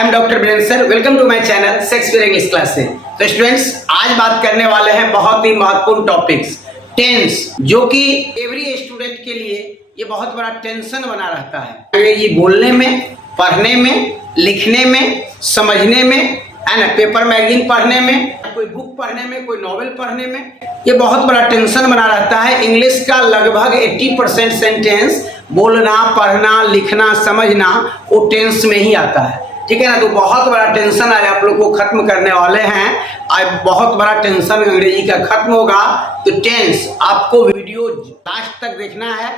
I am doctor Virendra sir. Welcome to my channel Shakespeare English class से। तो students, आज बात करने वाले हैं बहुत ही महत्वपूर्ण टॉपिक्स टेंस, जो कि एवरी स्टूडेंट के लिए ये बहुत बड़ा टेंशन बना रहता है। ये बोलने में, पढ़ने में, लिखने में, समझने में, है ना, पेपर मैगजीन पढ़ने में, कोई बुक पढ़ने में, कोई नॉवेल पढ़ने में, ये बहुत बड़ा टेंशन बना रहता है। इंग्लिश का लगभग 80% सेंटेंस बोलना, पढ़ना, लिखना, समझना वो टेंस में ही आता है। ठीक है ना। तो बहुत बड़ा टेंशन आज आप लोग को खत्म करने वाले हैं। आज बहुत बड़ा टेंशन अंग्रेजी का खत्म होगा। तो टेंस आपको वीडियो लास्ट तक देखना है।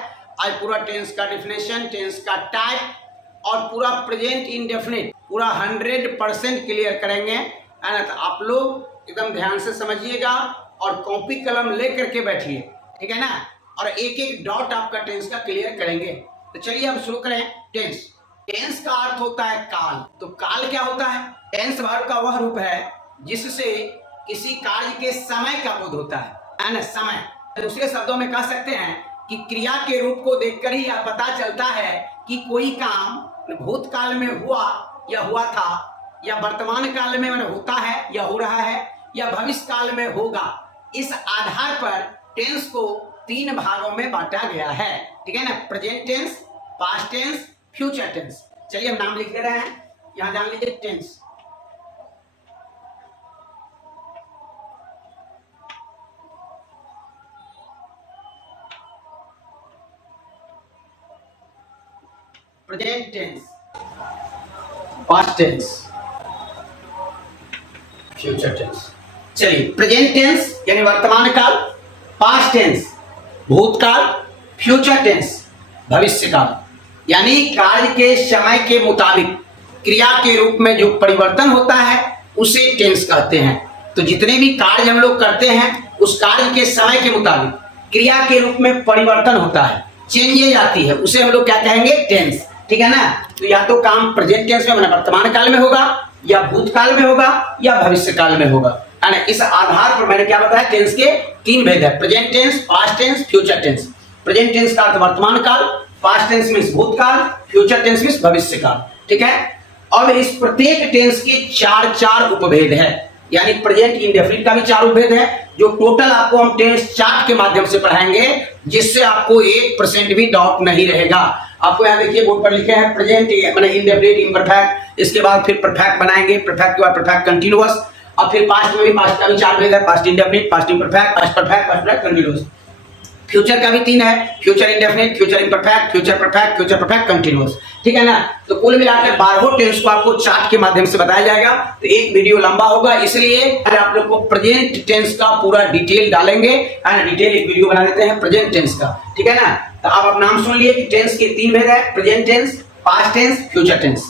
आज पूरा टेंस का डेफिनेशन, टेंस का टाइप और पूरा प्रेजेंट इंडेफिनिट पूरा 100% क्लियर करेंगे, है ना। तो आप लोग एकदम ध्यान से समझिएगा और कॉपी कलम लेकर के बैठिए, ठीक है ना। और एक एक डॉट आपका टेंस का क्लियर करेंगे। तो चलिए अब शुरू करें। टेंस, टेंस का अर्थ होता है काल। तो काल क्या होता है? टेंस वर्ब का वह रूप है जिससे किसी कार्य के समय का बोध होता है ना, समय। दूसरे शब्दों में कह सकते हैं कि क्रिया के रूप को देखकर ही यह पता चलता है कि कोई काम भूतकाल में हुआ या हुआ था, या वर्तमान काल में होता है या हो रहा है, या भविष्य काल में होगा। इस आधार पर टेंस को 3 भागों में बांटा गया है, ठीक है ना। Present tense, past tense, future tense. चलिए हम नाम लिख ले रहे हैं, यहां जान लीजिए tense. Present tense, past tense, future tense. चलिए, प्रेजेंट टेंस यानी वर्तमान काल, पास्ट टेंस भूतकाल, फ्यूचर टेंस भविष्य काल। यानी कार्य के समय के मुताबिक क्रिया के रूप में जो परिवर्तन होता है उसे टेंस कहते हैं। तो जितने भी कार्य हम लोग करते हैं उस कार्य के समय के मुताबिक क्रिया के रूप में परिवर्तन होता है, चेंजेज आती है, उसे हम लोग क्या कहेंगे? टेंस, ठीक है ना। तो या तो काम प्रेजेंट टेंस में वर्तमान काल में होगा, या भूतकाल में होगा, या भविष्य काल में होगा, है ना। इस आधार पर मैंने क्या बताया, टेंस के 3 भेद है, present tense, past tense, future tense. Present tense का अर्थ वर्तमान काल, पास्ट टेंस मींस भूतकाल, फ्यूचर टेंस मींस भविष्य काल, ठीक है। अब इस प्रत्येक टेंस के 4 उपभेद है, यानी प्रेजेंट इंडेफिनिट का भी 4 उपभेद है, जो टोटल आपको हम टेंस चार्ट के माध्यम से पढ़ाएंगे, जिससे आपको 1% भी डाउट नहीं रहेगा। आपको यहाँ देखिए बोर्ड पर लिखे हैं प्रेजेंट माने इंडेफिनिट, इम्परफेक्ट, इसके बाद फिर परफेक्ट बनाएंगे, परफेक्ट के बाद परफेक्ट कंटीन्यूअस, और फिर पास्ट में भी पास्ट का भी 4 भेद है, past indefinite, past imperfect, past perfect, past perfect continuous. Future का भी 3 है, future indefinite, future imperfect, future perfect, future perfect continuous, ठीक है ना। तो कुल मिलाकर 12 टेंस को आपको चार्ट के माध्यम से बताया जाएगा। तो एक वीडियो लंबा होगा, इसलिए आज आप लोग को प्रेजेंट टेंस का पूरा डिटेल डालेंगे, है ना। डिटेल एक वीडियो बना देते हैं प्रेजेंट टेंस का, ठीक है ना। तो आप नाम सुन लिए कि टेंस के 3 भेद है, present tense, past tense, future tense.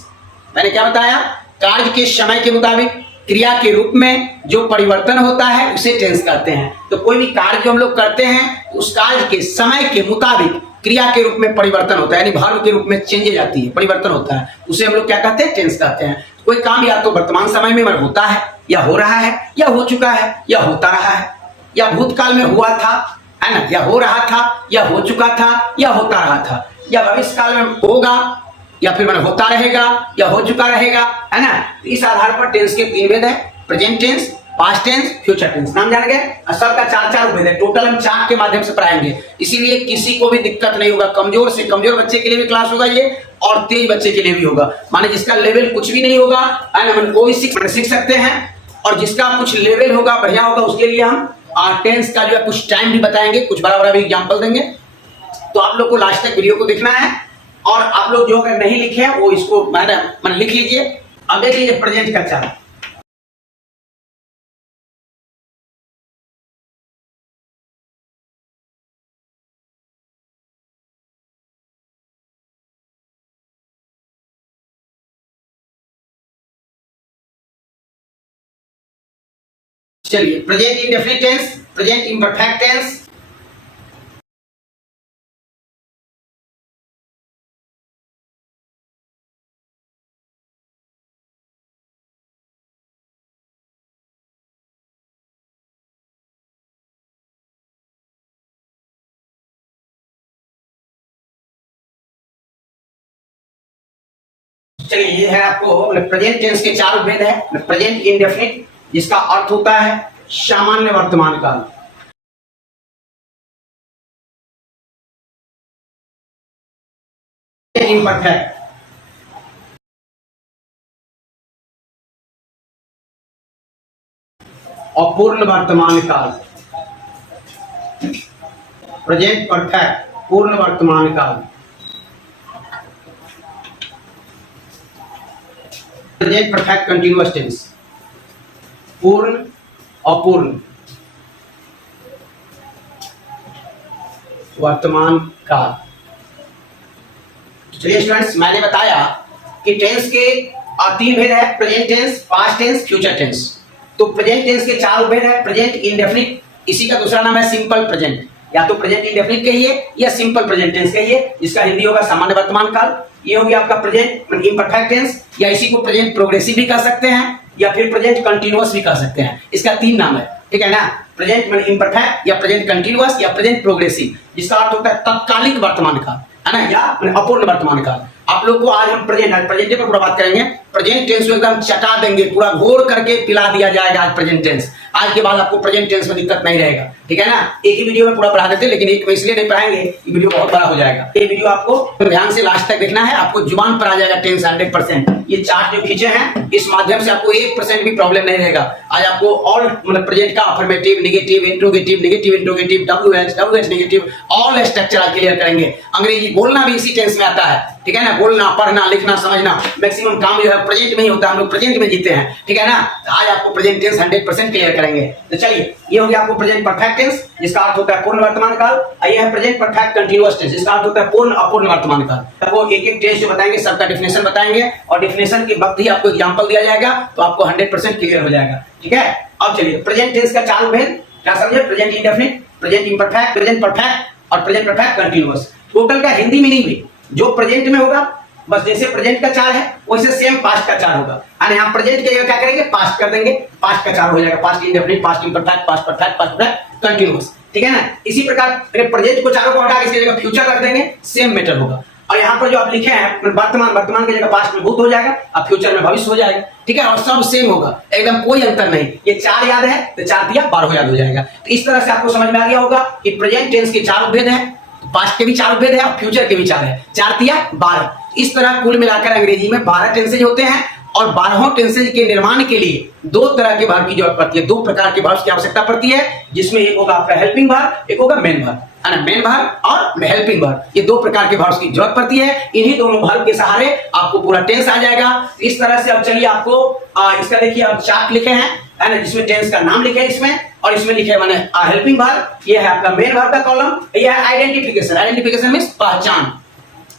मैंने क्या बताया? कार्य के समय के मुताबिक क्रिया के रूप में जो परिवर्तन होता है उसे टेंस कहते हैं। तो कोई भी कार्य जो हम लोग करते हैं उस कार्य के समय के मुताबिक क्रिया के रूप में परिवर्तन होता है, यानी वर्ब के रूप में चेंजेज आती है, परिवर्तन होता है, उसे हम लोग क्या कहते हैं? टेंस कहते हैं। कोई काम या तो वर्तमान समय में होता है, या हो रहा है, या हो चुका है, या होता रहा है, या भूतकाल में हुआ था, है ना, या हो रहा था, या हो चुका था, या होता रहा था, या भविष्य काल में होगा, या फिर होता रहेगा, या हो चुका रहेगा, है ना। इस आधार पर टेंस के 3 भेद है, present tense, past tense, future tense. नाम जान गए। सबका 4 उपभेद है, टोटल हम 4 के माध्यम से पढ़ाएंगे, इसीलिए किसी को भी दिक्कत नहीं होगा। कमजोर से कमजोर बच्चे के लिए भी क्लास होगा ये, और तेज बच्चे के लिए भी होगा। माने जिसका लेवल कुछ भी नहीं होगा, है ना, वो भी सीख सकते हैं, और जिसका कुछ लेवल होगा, बढ़िया होगा, उसके लिए हम टेंस का जो है कुछ टाइम भी बताएंगे, कुछ बड़ा बड़ा भी एग्जाम्पल देंगे। तो आप लोग को लास्ट तक वीडियो को देखना है, और आप लोग जो अगर नहीं लिखे हैं वो इसको मैंने लिख लीजिए। अब देख लीजिए प्रेजेंट का चार्ट। चलिए, present indefinite tense, present imperfect tense, चलिए ये है आपको प्रेजेंट टेंस के चार भेद है। प्रेजेंट इंडेफिनिट जिसका अर्थ होता है सामान्य वर्तमान काल, इम्परफेक्ट, अपूर्ण वर्तमान काल, प्रेजेंट परफेक्ट पूर्ण वर्तमान काल, प्रेजेंट परफेक्ट कंटिन्यूअस टेंस, पूर्ण अपूर्ण वर्तमान काल। चलिए स्टूडेंट्स, मैंने बताया कि टेंस के तीन भेद है, present tense, past tense, future tense. तो प्रेजेंट टेंस के चार भेद है। प्रेजेंट इंडेफिनिट, इसी का दूसरा नाम है सिंपल प्रेजेंट, या तो प्रेजेंट इंडेफिनिट कहिए या सिंपल प्रेजेंट टेंस कहिए, जिसका हिंदी होगा सामान्य वर्तमान काल। ये हो गया आपका प्रेजेंट इम्परफेक्ट टेंस, या इसी को प्रेजेंट प्रोग्रेसिव भी कह सकते हैं या फिर प्रेजेंट कंटीन्यूअस भी कह सकते हैं। इसका तीन नाम है, ठीक है ना, प्रेजेंट इम्परफेक्ट या प्रेजेंट कंटीन्यूअस या प्रेजेंट प्रोग्रेसिव, जिसका अर्थ होता है तत्कालिक वर्तमान काल, है ना, या अपूर्ण वर्तमान काल। आप लोग को आज हम प्रेजेंट पर पूरा बात करेंगे। प्रेजेंट टेंस को एकदम चटा देंगे, पूरा घोर करके पिला दिया जाएगा आज प्रेजेंट टेंस। आज के बाद आपको प्रेजेंट टेंस में दिक्कत नहीं रहेगा, ठीक है ना। एक ही वीडियो में पूरा पढ़ा देते, लेकिन एक में इसलिए नहीं पढ़ाएंगे, ये वीडियो बहुत बड़ा हो जाएगा। ये वीडियो आपको ध्यान से लास्ट तक देखना है, आपको जुबान पर आ जाएगा टेंस 100%। ये चार्ट जो खींचे हैं इस माध्यम से आपको 1% भी प्रॉब्लम नहीं रहेगा। आज आपको ऑल प्रेजेंट का affirmative, negative, interrogative, negative interrogative, WH negative, all structure आज क्लियर करेंगे। अंग्रेजी बोलना भी इसी टेंस में आता है, ठीक है ना, बोलना, पढ़ना, लिखना, समझना, मैक्सिमम काम जो है प्रेजेंट में ही होता है। हम लोग प्रेजेंट में जीते हैं, ठीक है ना। आज आपको प्रेजेंट टेंस 100% क्लियर करेंगे। तो चलिए, ये हो गया आपको प्रेजेंट परफेक्ट टेंस, जिसका अर्थ होता है पूर्ण वर्तमान काल। ये है प्रेजेंट परफेक्ट कंटीन्यूअस टेंस, जिसका अर्थ होता है पूर्ण अपूर्ण वर्तमान काल। आपको एक एक टेंस जो बताएंगे सबका डेफिनेशन बताएंगे, और डेफिनेशन के वक्त ही आपको एग्जांपल दिया जाएगा, तो आपको 100% क्लियर हो जाएगा, ठीक है। अब चलिए, प्रेजेंट टेंस का चार भेद क्या समझे? Present indefinite, present imperfect, present perfect और प्रेजेंट परफेक्ट कंटीन्यूअस। टोटल का हिंदी मीनिंग भी जो प्रेजेंट में होगा, बस जैसे प्रेजेंट का चार है वैसे सेम पास्ट का चार होगा। यानी हम प्रेजेंट की जगह क्या करेंगे, पास्ट कर देंगे, पास्ट का चार हो जाएगा, past indefinite, past imperfect, past perfect, past perfect continuous, ठीक है ना। इसी प्रकार प्रेजेंट को चारों को हटा के इसकी जगह फ्यूचर रख देंगे, सेम मैटर होगा। और यहाँ पर जो आप लिखे हैं वर्तमान, वर्तमान की जगह पास्ट में भूत हो जाएगा, अब फ्यूचर में भविष्य हो जाएगा, ठीक है, और सब सेम होगा, एकदम कोई अंतर नहीं। ये चार याद है तो 4 दिया 12 याद हो जाएगा। तो इस तरह से आपको समझ में आ गया होगा कि प्रेजेंट टेंस के चार भेद हैं, पास्ट के भी चार भेद है और फ्यूचर के भी चार है, 4 दिया 12। इस तरह कुल मिलाकर अंग्रेजी में 12 टेंसेज होते हैं, और 12 टेंसेज के निर्माण के लिए 2 तरह के वर्ब की जरूरत पड़ती है, 2 प्रकार के वर्ब्स की आवश्यकता पड़ती है, जिसमें एक होगा आपका हेल्पिंग वर्ब, एक होगा मेन वर्ब, है ना, मेन वर्ब और हेल्पिंग वर्ब। ये 2 प्रकार के वर्ब्स की जरूरत पड़ती है। इन्हीं दोनों वर्ब के सहारे आपको पूरा टेंस आ जाएगा। इस तरह से अब चलिए आपको इसका देखिए अब चार्ट लिखे हैं, है ना, जिसमें टेंस का नाम लिखे है इसमें, और इसमें लिखे मैंने हेल्पिंग वर्ब, ये है आपका मेन वर्ब का कॉलम, ये है आइडेंटिफिकेशन। आइडेंटिफिकेशन मींस पहचान।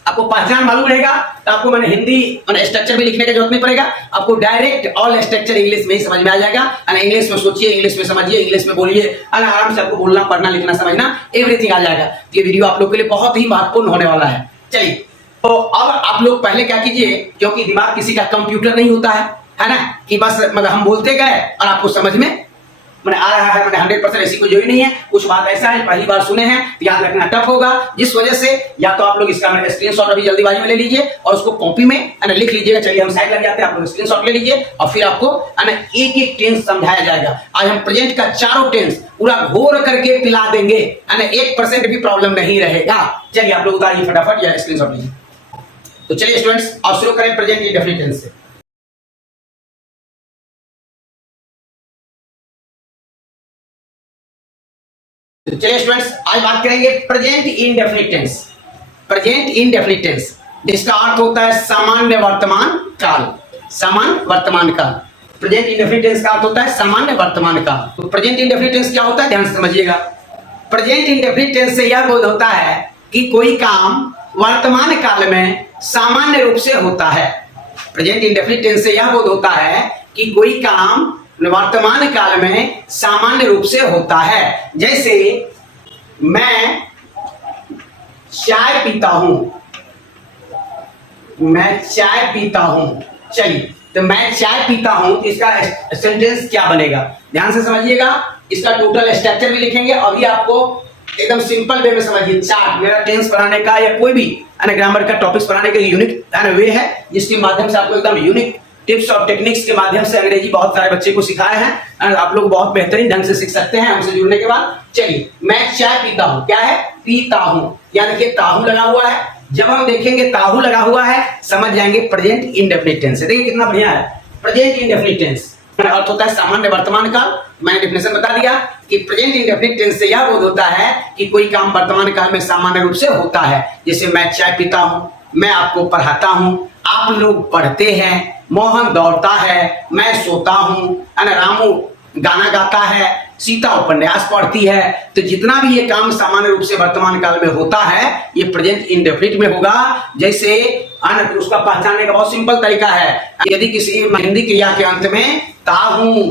आपको पहचान मालूम रहेगा तो आपको मैंने हिंदी स्ट्रक्चर भी लिखने की जरूरत नहीं पड़ेगा, आपको डायरेक्ट ऑल स्ट्रक्चर इंग्लिश में ही समझ में आ जाएगा। इंग्लिश में सोचिए, इंग्लिश में समझिए, इंग्लिश में बोलिए, आराम से आपको बोलना, पढ़ना, लिखना, समझना एवरीथिंग आ जाएगा। ये वीडियो आप लोग के लिए बहुत ही महत्वपूर्ण होने वाला है। चलिए, तो अब आप लोग पहले क्या कीजिए, क्योंकि दिमाग किसी का कंप्यूटर नहीं होता है ना, कि बस मतलब हम बोलते गए और आपको समझ में मैंने आ रहा है, मैंने 100% ऐसी कोई जोड़ी नहीं है। कुछ बात ऐसा है पहली बार सुने हैं तो याद रखना टफ होगा, जिस वजह से या तो आप लोग इसका स्क्रीनशॉट अभी जल्दीबाजी में ले लीजिए और उसको कॉपी में लिख लीजिएगा। चलिए हम साइड लग जाते हैं, आप लोग स्क्रीनशॉट ले लीजिए और फिर आपको एक एक टेंस समझाया जाएगा। आज हम प्रेजेंट का चारों टेंस पूरा घोर करके पिला देंगे, 1% भी प्रॉब्लम नहीं रहेगा। चलिए आप लोग उतारिए फटाफट या स्क्रीनशॉट लीजिए। तो चलिए स्टूडेंट्स, अब शुरू करें प्रेजेंट इंडेफिनिट टेंस से। तो चलिए स्टूडेंट्स, आज बात करेंगे present indefinite tense. Present indefinite tense जिसका अर्थ होता है सामान्य वर्तमान काल। सामान्य वर्तमान काल, प्रेजेंट इंडेफिनिट टेंस का अर्थ होता है सामान्य वर्तमान काल। तो प्रेजेंट इंडेफिनिट टेंस क्या होता है, ध्यान से समझिएगा। प्रेजेंट इंडेफिनिट टेंस से यह बोध होता है कि कोई काम वर्तमान काल में सामान्य रूप से होता है। प्रेजेंट इंडेफिनिट टेंस से यह बोध होता है कि कोई काम वर्तमान काल में सामान्य रूप से होता है। जैसे मैं चाय पीता हूं, मैं चाय पीता हूं। चलिए, तो मैं चाय पीता हूं, इसका सेंटेंस क्या बनेगा, ध्यान से समझिएगा। इसका टोटल स्ट्रक्चर भी लिखेंगे, अभी आपको एकदम सिंपल वे में समझिए। चार्ट मेरा टेंस पढ़ाने का या कोई भी ग्रामर का टॉपिक्स पढ़ाने का यूनिक वे है, जिसके माध्यम से आपको एकदम यूनिक टिप्स और टेक्निक्स के माध्यम से अंग्रेजी बहुत सारे बच्चे को सिखाए हैं। आप लोग बहुत बेहतरीन ढंग से सीख सकते हैं हमसे जुड़ने के बाद। चलिए, मैं चाय पीता हूँ, क्या है? पीता हूँ। या देखिए ताहू लगा हुआ है, जब हम देखेंगे ताहू लगा हुआ है समझ जाएंगे प्रेजेंट इंडेफिनिट टेंस है। देखिए कितना बढ़िया है, प्रेजेंट इंडेफिनिट टेंस अर्थ होता है सामान्य वर्तमान काल। मैंने डेफिनेशन बता दिया कि प्रेजेंट इंडेफिनिट टेंस से यह बोध होता है कि कोई काम वर्तमान काल में सामान्य रूप से होता है। जैसे मैं चाय पीता हूँ, मैं आपको पढ़ाता हूँ, आप लोग पढ़ते हैं, मोहन दौड़ता है, मैं सोता हूँ, रामू गाना गाता है, सीता उपन्यास पढ़ती है। तो जितना भी ये काम सामान्य रूप से वर्तमान काल में होता है ये प्रेजेंट इंडेफिनिट में होगा। जैसे उसका पहचानने का बहुत सिंपल तरीका है, यदि किसी हिंदी क्रिया के अंत में ता हूं,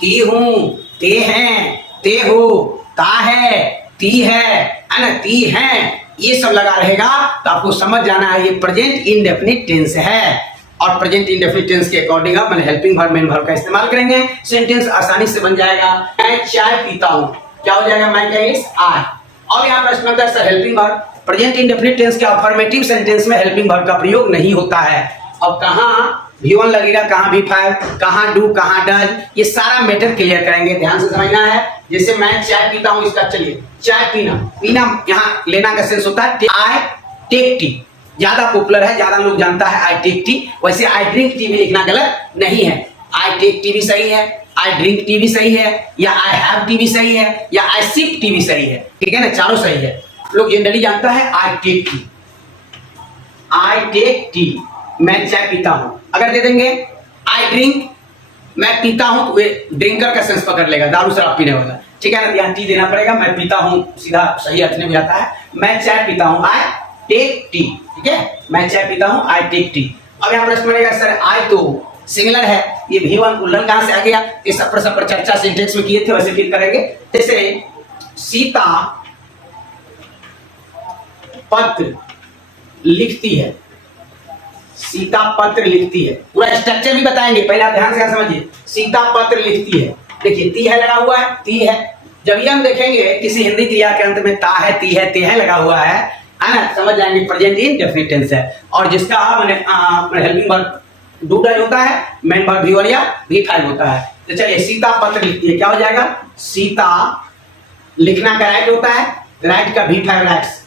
ती हूं, ते हैं, ते हो, ता है, ती है, ती हैं, ये सब लगा रहेगा तो आपको समझ जाना है ये प्रेजेंट इंडेफिनिट टेंस है। और प्रेजेंट इंडेफिनिट टेंस के अकॉर्डिंग आप हेल्पिंग वर्ब मेन वर्ब का इस्तेमाल करेंगे, सेंटेंस आसानी से बन जाएगा। मैं चाय पीता हूं, क्या हो जाएगा? मैं क्या इज आई। और यहाँ प्रश्न आता है sir helping verb, present indefinite tense के अफर्मेटिव सेंटेंस में हेल्पिंग वर्ब का प्रयोग नहीं होता है। अब कहाँ V1 लगेगा, कहाँ V5, कहाँ डू, कहाँ डज, ये सारा मैटर क्लियर करेंगे, ध्यान से समझना है। जैसे मैं चाय पीता हूँ, इसका चलिए चाय पीना, पीना यहाँ लेना का सेंस होता है आई टेक टी, ज्यादा पॉपुलर है, ज्यादा लोग जानता है आई टेक टी। वैसे आई ड्रिंक टी भी लिखना गलत नहीं है, आई टेक टी भी सही है, आई ड्रिंक टी भी सही है, या आई हैव टी भी सही है, या आई सिप टी भी सही है, ठीक है ना, चारों सही है। लोग जनरली जानता है I take tea, I take tea, मैं चाय पीता हूं। अगर दे देंगे आई ड्रिंक, मैं पीता हूं, तो ड्रिंकर का सेंस पकड़ लेगा, दारू शराब पीने वाला, ठीक है ना, यहाँ टी देना पड़ेगा। मैं पीता हूं सीधा सही अर्थ में जाता है, मैं चाय पीता हूं, आई टेक टी, ठीक है, मैं चाय पीता हूं, आई टेक टी। अब यहाँ प्रश्न बनेगा सर आई तो सिंगुलर है, ये V1 उल्लंघन कहां से आ गया? इस सब पर चर्चा सेंटेंस में किए थे, वैसे फिर करेंगे। जैसे सीता पत्र लिखती है, सीता पत्र लिखती है, पूरा स्ट्रक्चर भी बताएंगे, पहले आप ध्यान से समझिए। सीता पत्र लिखती है, देखिए ती है लगा हुआ है, ती है। जब ये हम देखेंगे किसी हिंदी क्रिया के अंत में ता है, ती है, ते है लगा हुआ है ना, समझ जाएंगे प्रेजेंट इंडेफिनिट टेंस है। और जिसका हेल्पिंग वर्ब डू डज होता है, मेन वर्ब V1 या V5 होता है। तो चलिए सीता पत्र लिखती है, क्या हो जाएगा? सीता लिखना का राइट होता है, राइट का V5 राइट्स,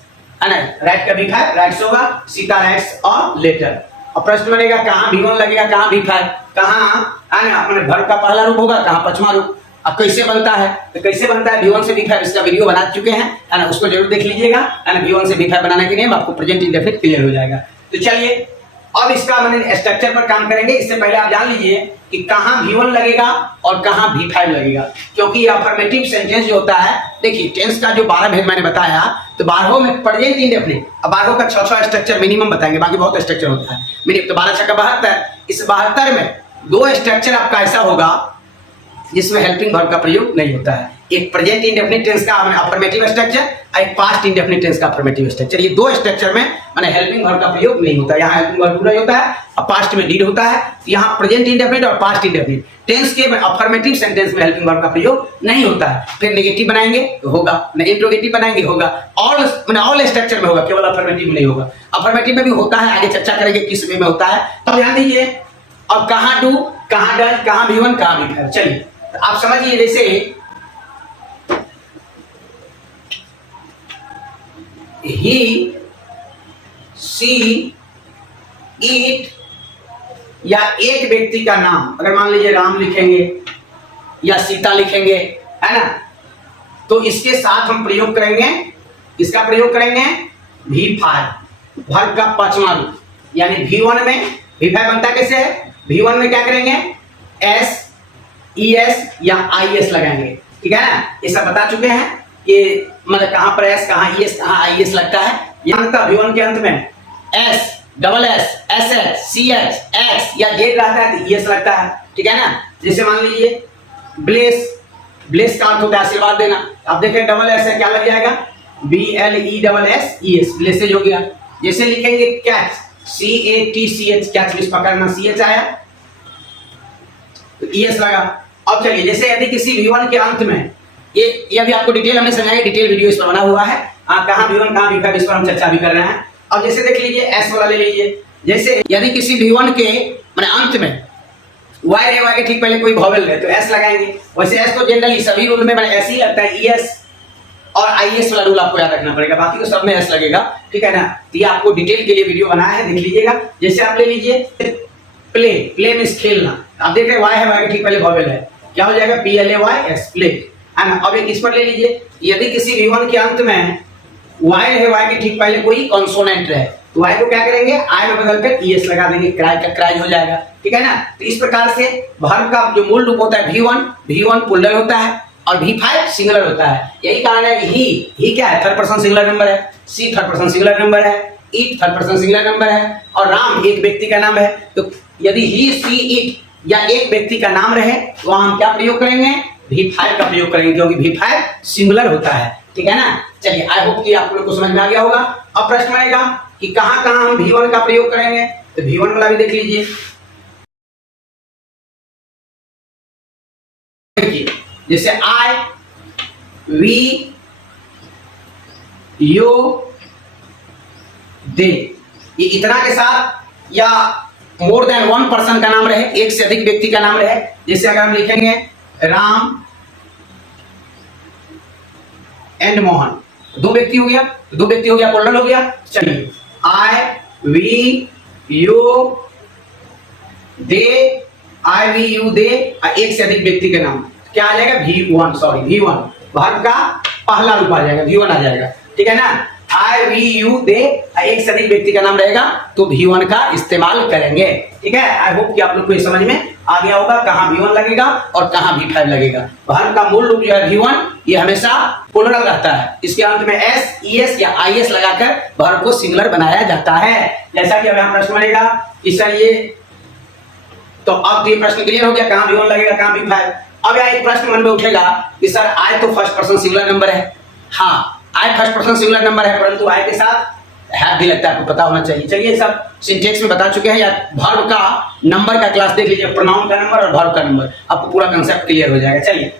है ना, राइट का V5 राइट्स होगा, सीता राइट्स और लेटर। और प्रश्न बनेगा कहाँ V1 लगेगा, कहाँ V5, कहाँ है ना वर्ब का पहला रूप होगा, कहाँ पांचवा रूप। अब कैसे बनता है? तो कैसे बनता है V1 से V5, इसका वीडियो बना चुके हैं, है ना, उसको जरूर देख लीजिएगा, है ना। V1 से V5 बनाने के लिए आपको प्रेजेंट इंडेफिनिट क्लियर हो जाएगा। तो चलिए अब इसका मैंने स्ट्रक्चर पर काम करेंगे। इससे पहले आप जान लीजिए कि कहाँ V1 लगेगा और कहाँ V5 लगेगा, क्योंकि ये अफर्मेटिव सेंटेंस जो होता है, देखिए टेंस का जो 12 भेद मैंने बताया, तो 12 में प्रेजेंट इंडेफिनिट, अब 12 का 6 स्ट्रक्चर मिनिमम बताएंगे, बाकी बहुत स्ट्रक्चर होता है मिनिमम। तो 12 6 72, इस 72 में 2 स्ट्रक्चर आपका ऐसा होगा जिसमें हेल्पिंग वर्ब का प्रयोग नहीं होता है। एक प्रेजेंट इंडेफिनिट टेंस का अफर्मेटिव स्ट्रक्चर, एक पास्ट इंडेफिनिट टेंस का अफर्मेटिव स्ट्रक्चर। ये 2 स्ट्रक्चर में माने हेल्पिंग वर्ब का प्रयोग नहीं होता। यहाँ हेल्पिंग वर्ब पूरा होता है और पास्ट में डीड होता है। यहाँ प्रेजेंट इंडेफिनिट और पास्ट इंडेफिनिट टेंस के अफर्मेटिव सेंटेंस में हेल्पिंग वर्ब का प्रयोग नहीं होता है। फिर नेगेटिव बनाएंगे तो होगा, इंट्रोगेटिव बनाएंगे होगा, ऑल स्ट्रक्चर में होगा, केवल अफर्मेटिव में नहीं होगा। अफर्मेटिव में भी होता है, आगे चर्चा करेंगे किस वे में होता है। तो ध्यान दीजिए, अब कहाँ डू, कहाँ डज, कहाँ V1, कहाँ V5। चलिए आप समझिए, जैसे ही, सी, इट, या एक व्यक्ति का नाम, अगर मान लीजिए राम लिखेंगे या सीता लिखेंगे, है ना, तो इसके साथ हम प्रयोग करेंगे, इसका प्रयोग करेंगे V5, वर्ब का 5वां रूप, यानी V1 में V5 बनता कैसे है? V1 में क्या करेंगे? S, ES या IS लगाएंगे, ठीक है ना। ये सब बता चुके हैं कि मतलब कहां पर S, कहां ES, कहां IS लगता है। यहाँ तक V1 के अंत में S, double S, SH, CH, X या Z रहता है तो ES लगता है, ठीक है ना। जैसे मान लीजिए ब्लेस, ब्लेस का अर्थ होता है आशीर्वाद देना, आप देखें डबल S है, क्या लग जाएगा? BLESSES, ब्लेसेज हो गया। जैसे लिखेंगे कैच, CATCH, कैच मिस पकड़ना, CH आया तो ES लगा। अब चलिए, जैसे यदि किसी V1 के अंत में ये अभी आपको डिटेल हमने समझाया, डिटेल वीडियो इस पर बना हुआ है। कहाँ V1 कहाँ V5 इस पर हम चर्चा भी कर रहे हैं। अब जैसे देख लीजिए S वाला ले लीजिए, जैसे यदि किसी V1 के माने अंत में Y के ठीक पहले कोई वॉवेल है तो S लगाएंगे। वैसे S तो जनरली सभी रूल में मैंने ऐसे ही लगता है, ES और IS वाला रूल आपको याद रखना पड़ेगा, बाकी तो सब में S लगेगा, ठीक है ना। तो ये आपको डिटेल के लिए वीडियो बनाया है, देख लीजिएगा। जैसे आप ले लीजिए प्ले मींस खेलना, आप देख रहे हैं Y है, Y के ठीक पहले वॉवेल है, क्या हो जाएगा PLAYS प्ले, है ना। अब एक इस पर ले लीजिए, यदि किसी V1 के अंत में Y है, Y के ठीक पहले कोई कॉन्सोनेंट है तो Y को क्या करेंगे, I में बदलकर ES लगा देंगे, क्राई का क्राई हो जाएगा, ठीक है ना। तो इस प्रकार से वर्ब का जो मूल रूप होता है V1 प्लूरल होता है और V5 सिंगुलर होता है। यही कारण है कि ही क्या है, थर्ड पर्सन सिंगुलर नंबर है, सी थर्ड पर्सन सिंगुलर नंबर है, it third person singular number है और राम एक व्यक्ति का नाम है। तो यदि ही, सी, इट या एक व्यक्ति का नाम रहे तो हम क्या प्रयोग करेंगे, V5 का प्रयोग करेंगे, क्योंकि V5 सिंगुलर होता है, ठीक है ना। चलिए, आई होप कि आप लोग को समझ में आ गया होगा। अब प्रश्न आएगा कि कहां कहां हम V1 का प्रयोग करेंगे, तो V1 वाला भी देख लीजिए। देखिए, जैसे I, we, you, they, ये इतना के साथ या मोर देन वन पर्सन का नाम रहे, एक से अधिक व्यक्ति का नाम रहे। जैसे अगर हम लिखेंगे राम एंड मोहन, दो व्यक्ति हो गया, प्लूरल हो गया। चलिए, I, we, you, they, I, we, you, they, एक से अधिक व्यक्ति के नाम, क्या आ जाएगा V1 वर्ब का पहला रूप आ जाएगा, V1 आ जाएगा, ठीक है ना। I, we, you, they, एक से अधिक व्यक्ति का नाम रहेगा तो V1 का इस्तेमाल करेंगे, ठीक है। आई होप कि आप लोग को ये समझ में आ गया होगा कहां V1 लगेगा और कहां V5 लगेगा। वर्ब का मूल रूप जो है V1, ये हमेशा प्लूरल रहता है, इसके अंत में S, ES या IS लगाकर वर्ब को सिंगुलर बनाया जाता है। जैसा कि अब यहाँ प्रश्न बनेगा कि सर ये, तो अब तो ये प्रश्न क्लियर हो गया कहां V1 लगेगा कहां V5। अब यहाँ एक प्रश्न मन में उठेगा कि सर I तो फर्स्ट पर्सन सिंगुलर नंबर है, हाँ I first person singular number है, परंतु I के साथ हैव भी लगता है, आपको पता होना चाहिए। चलिए, सब सिंटेक्स में बता चुके हैं, या वर्ब का नंबर का क्लास देख लीजिए, प्रोनाउन का नंबर और वर्ब का नंबर, आपको पूरा कंसेप्ट क्लियर हो जाएगा। चलिए,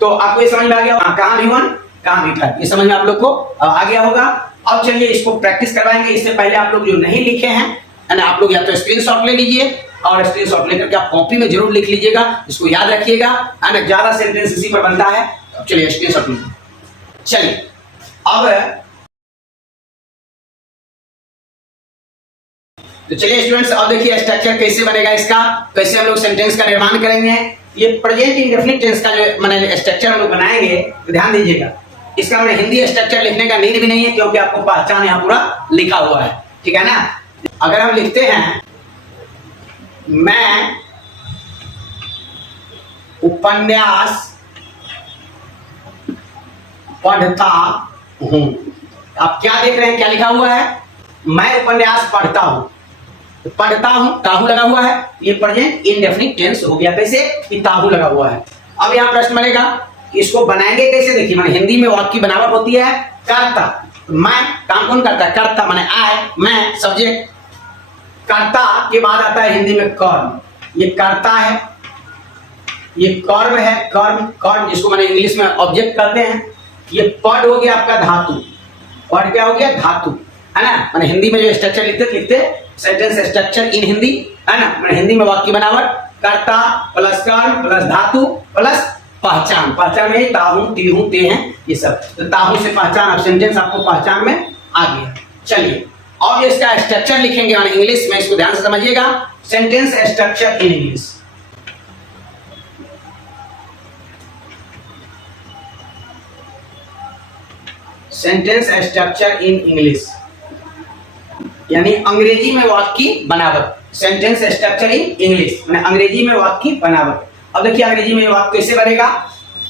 तो आपको ये समझ में आ गया कहां V1 कहां V5, ये समझ में आप लोग को आ गया होगा। अब चलिए इसको प्रैक्टिस करवाएंगे। इससे पहले आप लोग जो नहीं लिखे हैं, आप लोग या तो स्क्रीनशॉट ले लीजिए और स्क्रीनशॉट लेकर के आप कॉपी में जरूर लिख लीजिएगा, इसको याद रखिएगा, ज्यादा सेंटेंस इसी पर बनता है। चलिए स्क्रीनशॉट लीजिए। चलिए, अब तो चलिए स्टूडेंट्स, अब देखिए स्ट्रक्चर कैसे बनेगा इसका, कैसे हम लोग सेंटेंस का निर्माण करेंगे। ये प्रेजेंट इंडेफिनिट टेंस का जो मैंने स्ट्रक्चर हम लोग बनाएंगे, तो ध्यान दीजिएगा, इसका मैंने हिंदी स्ट्रक्चर लिखने का नीड भी नहीं है, क्योंकि आपको पहचान यहाँ पूरा लिखा हुआ है, ठीक है ना। अगर हम लिखते हैं मैं उपन्यास पढ़ता हूं, आप क्या देख रहे हैं, क्या लिखा हुआ है, मैं उपन्यास पढ़ता हूं, पढ़ता हूं ताहू लगा हुआ है, ये प्रेजेंट इंडेफिनिट टेंस हो गया। कैसे, कि ताहू लगा हुआ है। अब यहाँ प्रश्न बनेगा कि इसको बनाएंगे कैसे। देखिए, माने हिंदी में वाक्य की बनावट होती है कर्ता, मैं काम कौन करता है, कर्ता माने I, मैं सब्जेक्ट, कर्ता के बाद आता है हिंदी में कर्म, ये कर्ता है, ये कर्म है, कर्म जिसको मैंने इंग्लिश में ऑब्जेक्ट कहते हैं। ये पढ़ हो गया आपका धातु, पढ़ क्या हो गया, धातु, है ना। मैंने हिंदी में जो स्ट्रक्चर लिखते सेंटेंस स्ट्रक्चर इन हिंदी, है ना। मैंने हिंदी में वाक्य बनावट कर्ता प्लस कर्म प्लस धातु प्लस पहचान में ताहू तीहू ते हैं ये सब, तो ताहू से पहचान, अब सेंटेंस आपको पहचान में आ गया। चलिए, अब इसका स्ट्रक्चर लिखेंगे इंग्लिश में, इसको ध्यान से समझिएगा। Sentence structure in English, sentence structure in English यानी अंग्रेजी में वाक्य की बनावट। सेंटेंस स्ट्रक्चर इन इंग्लिश माने अंग्रेजी में वाक्य की बनावट। अब देखिए अंग्रेजी में वाक्य कैसे बनेगा,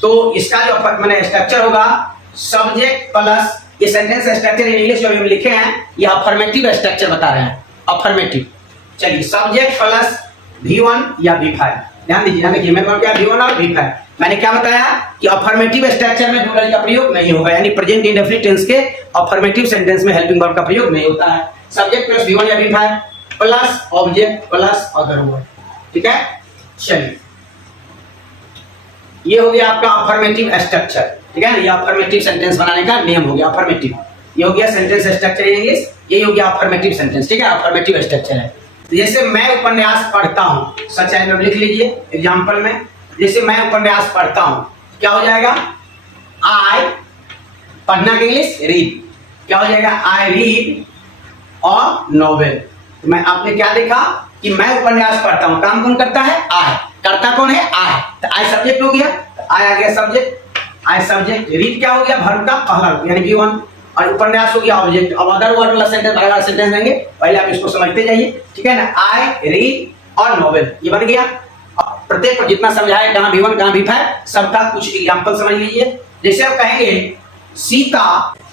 तो इसका जो मैंने स्ट्रक्चर होगा सब्जेक्ट प्लस, ये सेंटेंस स्ट्रक्चर इन इंग्लिश जो हम लिखे हैं ये अफर्मेटिव स्ट्रक्चर बता रहे हैं, अफर्मेटिव। चलिए, सब्जेक्ट प्लस V1 या V5, ध्यान दीजिए, देखिए मैं क्या V1 और V5। मैंने क्या बताया कि अफर्मेटिव स्ट्रक्चर में डूडल का प्रयोग नहीं होगा, यानी प्रेजेंट इंडेफिनिट टेंस के अफर्मेटिव सेंटेंस में हेल्पिंग वर्ब का प्रयोग नहीं होता है। सब्जेक्ट प्लस V1 या V5 plus object plus other verb, ठीक है। चलिए, ये हो गया आपका अफर्मेटिव स्ट्रक्चर, ठीक है ना। ये अफर्मेटिव सेंटेंस बनाने का नियम हो गया, अफर्मेटिव। ये हो गया सेंटेंस स्ट्रक्चर इन इंग्लिश, ये हो गया अफर्मेटिव सेंटेंस, ठीक है, अफर्मेटिव स्ट्रक्चर है। तो जैसे मैं उपन्यास पढ़ता हूँ, सच है, लिख लीजिए एग्जाम्पल में। जैसे मैं उपन्यास पढ़ता हूँ, क्या हो जाएगा, आई, पढ़ना के इंग्लिश रीड, क्या हो जाएगा, आई रीड और नॉवेल। तो मैं आपने क्या देखा कि मैं उपन्यास पढ़ता हूँ, काम कौन करता है, आई, करता कौन है, आई, तो आई सब्जेक्ट हो गया, तो आई आ गया सब्जेक्ट, आई सब्जेक्ट, रीड क्या हो गया, वर्ब का पहला रूप यानी V1, और उपन्यास हो गया ऑब्जेक्ट। अब अदर वर्ड वाला सेंटेंस, अगला सेंटेंस देंगे, पहले आप इसको समझते जाइए, ठीक है ना। आई रीड और नॉवेल, ये बन गया। अब प्रत्येक को जितना समझाए, कहां V1 कहां V5, सबका कुछ एग्जांपल समझ लीजिए। जैसे आप कहेंगे सीता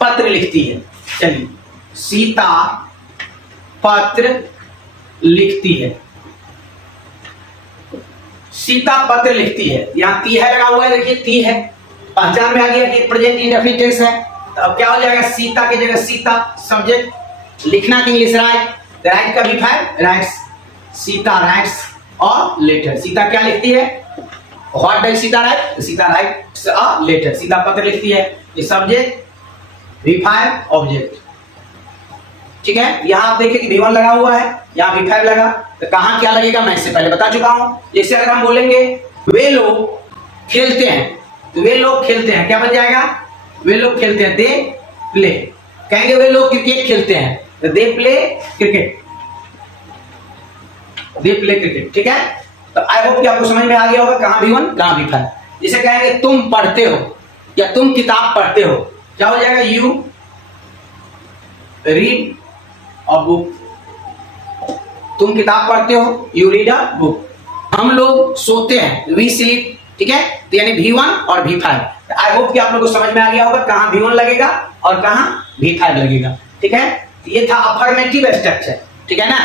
पत्र लिखती है, चलिए, सीता पत्र लिखती है, सीता पत्र लिखती है, यहाँ ती है लगा हुआ है, देखिए ती है, पहचान में आ गया कि प्रेजेंट इंडेफिनिट टेंस है। तो अब क्या हो जाएगा, सीता की जगह सीता सब्जेक्ट, लिखना की इंग्लिश राइट, राइट का V5 राइट्स, सीता राइट्स और लेटर, सीता क्या लिखती है, what does Sita write, Sita writes a letter, Sita पत्र लिखती है, ये सब्जेक्ट V5 ऑब्जेक्ट, ठीक है। यहाँ आप देखिए कि V1 लगा हुआ है, यहाँ V5 लगा, तो कहाँ क्या लगेगा मैं इससे पहले बता चुका हूं। जैसे अगर हम बोलेंगे वे लोग खेलते हैं, तो वे लोग खेलते हैं क्या बन जाएगा, वे लोग खेलते हैं, दे प्ले। कहेंगे वे लोग क्रिकेट खेलते हैं, तो they play cricket, they play cricket, ठीक है। तो आई होप कि आपको समझ में आ गया होगा कहाँ V1 कहाँ V5। जैसे कहेंगे तुम पढ़ते हो या तुम किताब पढ़ते हो, क्या हो जाएगा, यू रीड अ बुक, तुम किताब पढ़ते हो, यू रीड अ बुक। हम लोग सोते हैं, वी स्लीप, ठीक है, तो यानी V1 और V5। आई होप कि आप लोगों को समझ में आ गया होगा कहां V1 लगेगा और कहां V5 लगेगा, ठीक है। ये था अफर्मेटिव स्ट्रक्चर, ठीक है ना,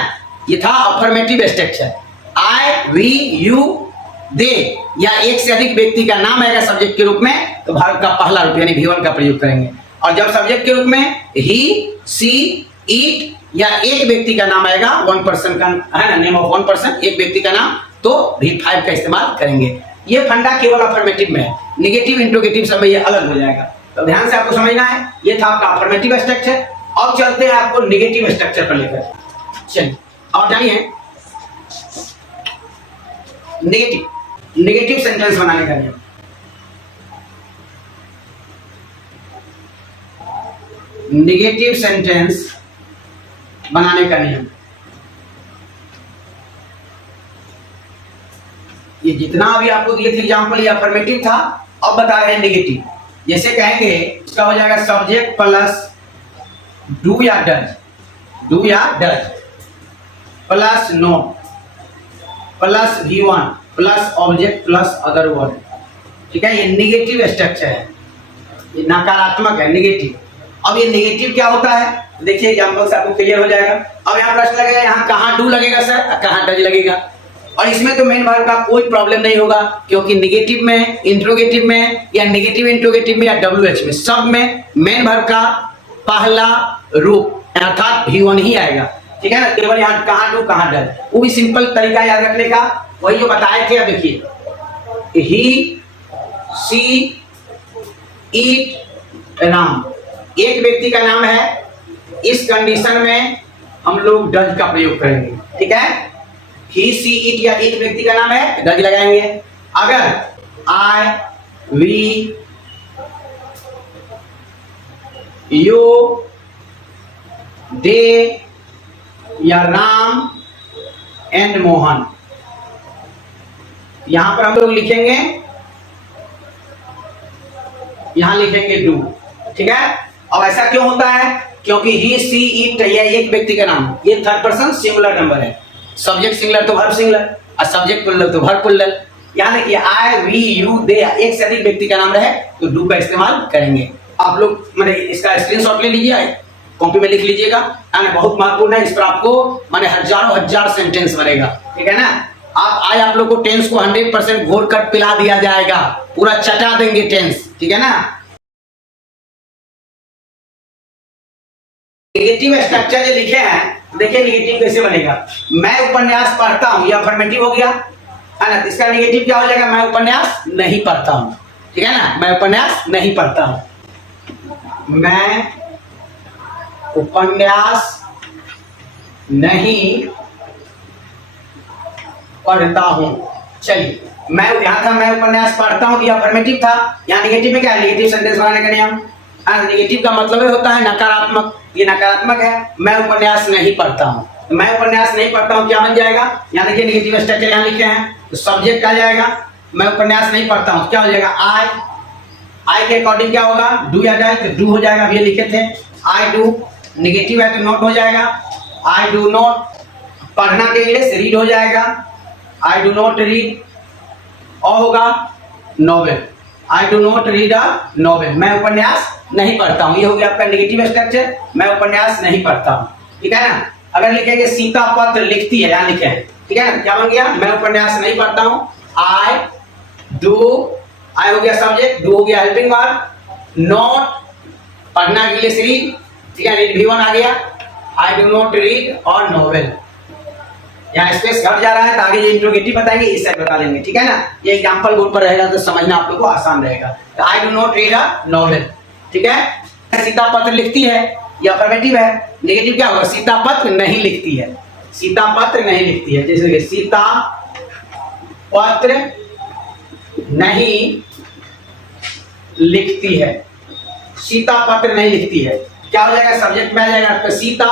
ये था affirmative structure. I, we, you, they या एक से अधिक व्यक्ति का नाम आएगा सब्जेक्ट के रूप में, तो वर्ब का पहला रूप यानी V1 का प्रयोग करेंगे। और जब सब्जेक्ट के रूप में ही, सी, इट या एक व्यक्ति का नाम आएगा, वन पर्सन का है ना, नेम ऑफ वन पर्सन, एक व्यक्ति का नाम, तो V5 का इस्तेमाल करेंगे। ये फंडा केवल अफर्मेटिव में है, नेगेटिव इंट्रोगेटिव सब में ये अलग हो जाएगा, तो ध्यान से आपको समझना है। ये था आपका अफर्मेटिव स्ट्रक्चर। अब चलते हैं आपको नेगेटिव स्ट्रक्चर पर लेकर, चलिए और जानिए नेगेटिव सेंटेंस बनाने का नियम। नेगेटिव सेंटेंस बनाने का नियम, ये जितना अभी आपको दिए थे एग्जांपल, ये अफर्मेटिव था, अब बता रहे हैं नेगेटिव। जैसे कहेंगे इसका हो जाएगा सब्जेक्ट प्लस डू या डज, डू या does plus no plus V1 plus object plus other word, ठीक है। ये नेगेटिव स्ट्रक्चर है, ये नकारात्मक है, नेगेटिव। अब ये नेगेटिव क्या होता है, देखिए एग्जांपल से आपको क्लियर हो जाएगा। अब यहाँ प्रश्न लगेगा, यहाँ कहाँ डू लगेगा सर, कहाँ डज लगेगा, और इसमें तो मेन वर्ब का कोई प्रॉब्लम नहीं होगा, क्योंकि नेगेटिव में, इंट्रोगेटिव में या नेगेटिव इंट्रोगेटिव में या WH में, सब में मेन वर्ब का पहला रूप अर्थात V1 ही आएगा, ठीक है ना। केवल यहाँ कहाँ डू कहाँ डज, वो भी सिंपल तरीका याद रखने का, वही जो बताए थे। अब देखिए ही, सी, इट, राम, एक व्यक्ति का नाम है, इस कंडीशन में हम लोग डज का प्रयोग करेंगे, ठीक है। ही, सी, इट या एक व्यक्ति का नाम है, डज लगाएंगे। अगर आई, वी, यू, दे या राम एंड मोहन, यहां पर हम लोग लिखेंगे, यहां लिखेंगे डू, ठीक है। अब ऐसा क्यों होता है, क्योंकि ही, सी, इट या एक व्यक्ति का नाम, ये थर्ड पर्सन सिंगुलर नंबर है, सब्जेक्ट सिंगुलर तो वर्ब सिंगुलर और सब्जेक्ट प्लुरल तो वर्ब प्लुरल। यहाँ देखिए आई, वी, यू, दे, एक से अधिक व्यक्ति का नाम रहे तो डू का इस्तेमाल करेंगे। आप लोग मैंने इसका स्क्रीनशॉट ले लीजिए, कॉपी में लिख लीजिएगा, बहुत महत्वपूर्ण है, इस पर आपको मैंने हजारों हजार सेंटेंस बनेगा, ठीक है ना। आप लोग को टेंस को 100% घोर कर पिला दिया जाएगा, पूरा चटा देंगे टेंस, ठीक है ना। नेगेटिव स्ट्रक्चर जो लिखे हैं, देखिए नेगेटिव कैसे बनेगा। मैं उपन्यास पढ़ता हूं, यह अफर्मेटिव हो गया, है ना। तो इसका निगेटिव क्या हो जाएगा, मैं उपन्यास नहीं पढ़ता हूं, ठीक है ना, मैं उपन्यास नहीं पढ़ता हूं, मैं उपन्यास नहीं पढ़ता हूं। चलिए, मैं यहां था मैं उपन्यास पढ़ता हूं, ये अफर्मेटिव था, यहां निगेटिव में क्या है, नेगेटिव सेंटेंस बनाने का नियम। नेगेटिव का मतलब होता है नकारात्मक, ये नकारात्मक है, मैं उपन्यास नहीं पढ़ता हूं। तो मैं उपन्यास नहीं पढ़ता हूं क्या बन जाएगा, यहां देखिए निगेटिव स्ट्रक्चर यहां लिखे हैं, तो सब्जेक्ट आ जाएगा, मैं उपन्यास नहीं पढ़ता हूं, क्या हो जाएगा, आई के अकॉर्डिंग क्या होगा, डू या डाई, तो डू हो जाएगा, अभी लिखे थे आई डू, निगेटिव है तो नॉट हो जाएगा, आई डू नॉट, पढ़ना के लिए रीड हो जाएगा, आई डू नॉट रीड, और होगा novel, I do not read a novel, मैं उपन्यास नहीं पढ़ता हूं, ये हो गया आपका नेगेटिव स्ट्रक्चर, मैं उपन्यास नहीं पढ़ता हूं, ठीक है ना। अगर लिखेंगे सीता पत्र लिखती है, यहां लिखे हैं, ठीक है ना, क्या बन गया, मैं उपन्यास नहीं पढ़ता हूं, आई डू, आई हो गया सब्जेक्ट, डू हो गया हेल्पिंग वर्ब, नॉट पढ़ना के लिए रीड, ठीक है, रीड भी वन आ गया, आई डू नॉट रीड और नॉवेल, यहाँ स्पेस घट जा रहा है तो आगे जो इंट्रोगेटिव बताएंगे इससे बता देंगे, ठीक है ना, ये एग्जांपल बोर्ड पर रहेगा तो समझना आप लोगों को आसान रहेगा। तो I do not read a novel, ठीक है। सीता पत्र लिखती है, ये अफर्मेटिव है, नेगेटिव क्या होगा, सीता पत्र नहीं लिखती है, सीता पत्र नहीं लिखती है, जैसे कि सीता पत्र नहीं लिखती है, सीता पत्र नहीं लिखती है, क्या हो जाएगा, सब्जेक्ट में आ जाएगा, तो सीता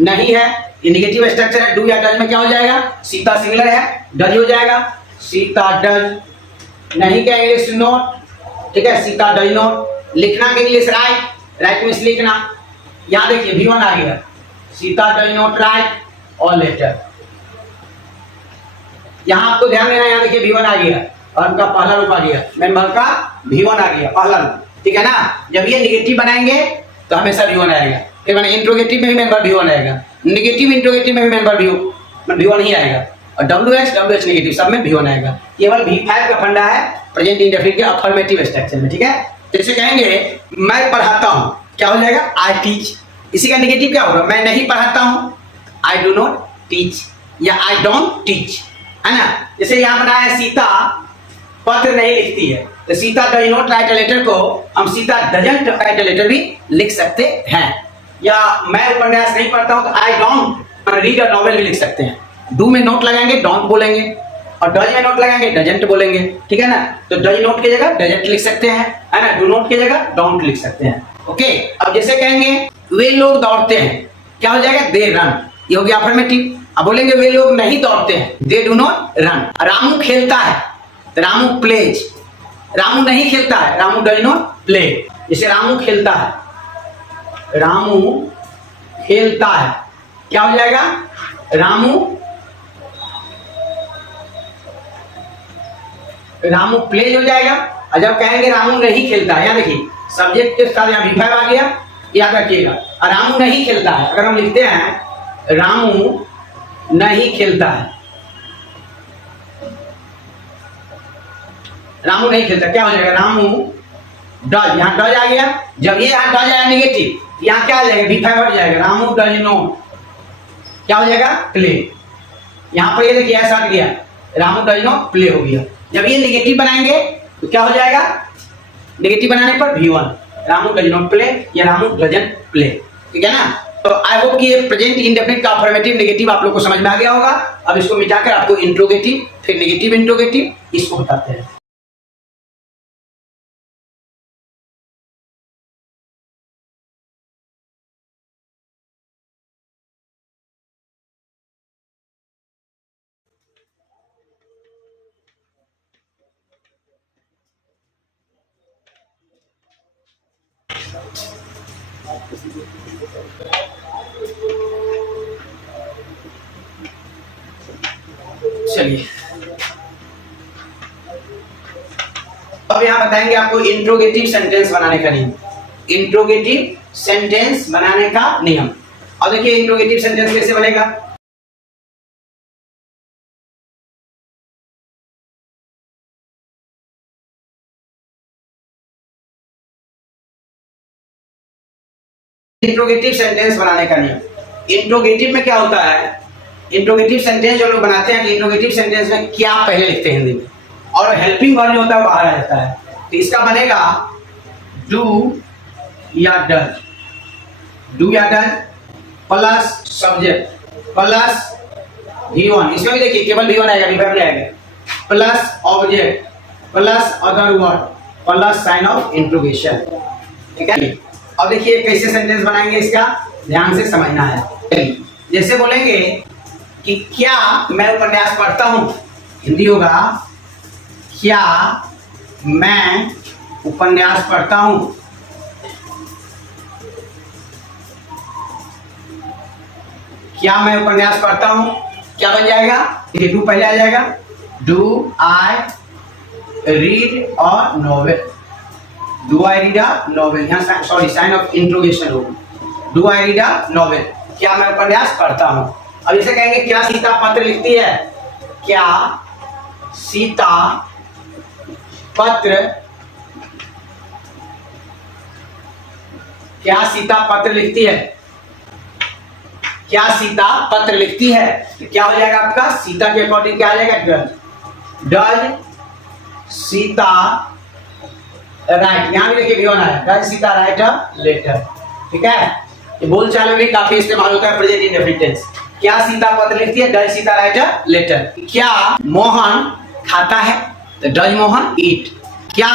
नहीं है, ये नेगेटिव स्ट्रक्चर है, डू या डज में क्या हो जाएगा, सीता सिंगुलर है, डज हो जाएगा, सीता डज नहीं क्या, इंग्लिश नोट, ठीक है, सीता डज नोट, लिखना के इंग्लिश राइट, राइट मींस लिखना, यहां देखिए भी वन आ गया, सीता डज नॉट राइट और लेटर, यहां आपको ध्यान देना, यहां देखिए भी वन आ गया और उनका पहला रूप आ गया, मेंबर का भी वन आ गया पहला रूप, ठीक है ना। जब ये नेगेटिव बनाएंगे तो हमेशा भी वन आएगा, फिर मैंने इंट्रोगेटिव में भी मेंबर भी वन आएगा, नेगेटिव इंट्रोगेटिव में भी मेंबर भी वन ही आएगा, और डब्ल्यू एच नेगेटिव सब में भी वन आएगा, केवल V5 का फंडा है प्रेजेंट इंडेफिनिट के अफर्मेटिव स्ट्रक्चर में, ठीक है। जैसे कहेंगे मैं पढ़ाता हूं, क्या हो जाएगा, आई टीच, इसी का नेगेटिव क्या होगा, मैं नहीं पढ़ाता हूं, आई डू नॉट टीच या आई डोंट टीच, है ना। जैसे यहां बनाया सीता पत्र नहीं लिखती है, तो Sita does not write a letter को हम Sita doesn't write a letter भी लिख सकते हैं, या मैं उपन्यास नहीं पढ़ता हूं तो I don't read a novel भी लिख सकते हैं, डू में नोट लगाएंगे डोंट बोलेंगे, और डज में नोट लगाएंगे डजंट बोलेंगे, ठीक है ना। तो डज नोट की जगह डजंट लिख सकते हैं, है ना, डू नोट की जगह डोंट लिख सकते हैं, ओके। अब जैसे कहेंगे वे लोग दौड़ते हैं, क्या हो जाएगा, दे रन, ये हो गया अफर्मेटिव। अब बोलेंगे वे लोग नहीं दौड़ते हैं, they do not run. Ramu खेलता है, रामू प्लेज, रामू नहीं खेलता है, रामू डज नॉट प्ले, जैसे रामू खेलता है, रामू खेलता है, क्या हो जाएगा, रामू प्लेज हो जाएगा। और जब कहेंगे रामू नहीं खेलता है, यहाँ देखिए सब्जेक्ट के साथ यहाँ V5 आ गया, याद रखिएगा, और रामू नहीं खेलता है, अगर हम लिखते हैं रामू नहीं खेलता है, रामू नहीं खेलता, क्या हो जाएगा, रामू डज, यहाँ डज आ गया, जब ये यहाँ डज आया नेगेटिव, यहाँ क्या आ जाएगा, V5 हट जाएगा, रामू डज नॉट, क्या हो जाएगा, प्ले, यहाँ पर ये देखिए ऐसा हट गया, रामू डज नॉट प्ले हो गया। जब ये नेगेटिव बनाएंगे तो क्या हो जाएगा, नेगेटिव बनाने पर V1, Ramu does not play या रामू डजंट प्ले, ठीक है ना। तो आई होप कि ये प्रेजेंट इंडेफिनिट का अफर्मेटिव नेगेटिव आप लोग को समझ में आ गया होगा। अब इसको मिटाकर आपको इंट्रोगेटिव फिर नेगेटिव इंट्रोगेटिव इसको बताते हैं। चलिए अब यहां बताएंगे आपको इंट्रोगेटिव सेंटेंस बनाने का नियम, इंट्रोगेटिव सेंटेंस बनाने का नियम। और देखिए इंट्रोगेटिव सेंटेंस कैसे बनेगा, इंट्रोगेटिव सेंटेंस बनाने का नियम। इंट्रोगेटिव में क्या होता है, इंट्रोगेटिव सेंटेंस जो लोग बनाते हैं कि इंट्रोगेटिव सेंटेंस में क्या पहले लिखते हैं हिंदी में, और हेल्पिंग वर्ब जो होता है बाहर आ जाता है। तो इसका बनेगा डू या डज, डू या does plus subject plus V1, इसमें भी देखिए केवल V1 आएगा, V5 नहीं आएगा, plus object plus other word plus sign off interrogation. ठीक है, अब देखिए कैसे सेंटेंस बनाएंगे, इसका ध्यान से समझना है। जैसे बोलेंगे कि क्या मैं उपन्यास पढ़ता हूं, हिंदी होगा क्या मैं उपन्यास पढ़ता हूं। क्या मैं उपन्यास पढ़ता हूं, क्या बन जाएगा, ये डू पहले आ जाएगा, do I read a novel, do I read a novel, यहाँ सॉरी साइन ऑफ इंट्रोगेशन होगा, do I read a novel, क्या मैं उपन्यास पढ़ता हूं। अब इसे कहेंगे क्या सीता पत्र लिखती है, क्या सीता पत्र, क्या सीता पत्र लिखती है, क्या सीता पत्र लिखती है, तो क्या हो जाएगा आपका सीता के अकॉर्डिंग क्या आ जाएगा, डज, डज सीता राइट, यहां भी देखिए V1 आया, does Sita write a letter. ठीक है, ये बोलचाल में भी काफी इस्तेमाल होता है प्रेजेंट इंडेफिनिट टेंस। क्या सीता पत्र लिखती है, does Sita write a letter. क्या मोहन खाता है, तो डज मोहन ईट। क्या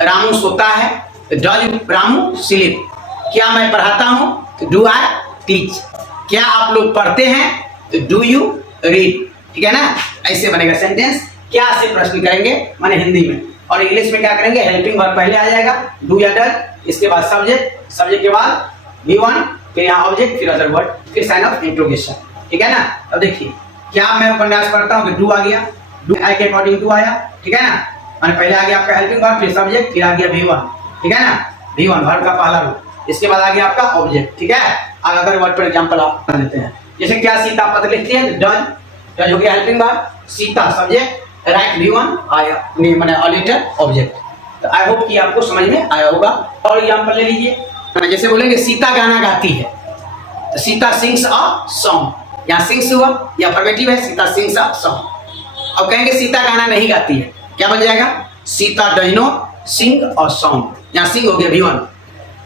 रामू सोता है, तो डज रामू स्लीप। क्या मैं पढ़ाता हूं, तो डू आई टीच। क्या आप लोग पढ़ते हैं, तो डू यू रीड। ठीक है ना, ऐसे बनेगा सेंटेंस। क्या से प्रश्न करेंगे माने हिंदी में, और इंग्लिश में क्या करेंगे, हेल्पिंग वर्ब पहले आ जाएगा, डू या डज, इसके बाद सब्जेक्ट, सब्जेक्ट के बाद V1, फिर यहाँ ऑब्जेक्ट, फिर अदर वर्ड, फिर साइन ऑफ इंट्रोगेशन। ठीक है ना, अब देखिए क्या मैं उपन्यास पढ़ता हूँ, तो डू आ गया, डू आई के अकॉर्डिंग टू आया। ठीक है ना, माने पहले आ गया आपका हेल्पिंग वर्ब, फिर सब्जेक्ट, फिर आ गया V1। ठीक है ना, V1 वर्ब का पहला रूप, इसके बाद आ गया आपका ऑब्जेक्ट। ठीक है, अब अदर वर्ड पर एग्जांपल आप लेते हैं, जैसे क्या सीता पत्र लिखती है, डज, डज हो गया helping verb, Sita subject, right V1 आया, नहीं माने अ लेटर ऑब्जेक्ट। तो आई होप कि आपको समझ में आया होगा। और एग्जांपल ले लीजिए, जैसे बोलेंगे सीता गाना गाती है, तो सीता सिंग्स अ सॉन्ग, यहाँ सिंग्स हुआ, या अफर्मेटिव है, सीता सिंग्स अ सॉन्ग। अब कहेंगे सीता गाना नहीं गाती है, क्या बन जाएगा, Sita does not sing a song, यहाँ सिंग हो गया V1।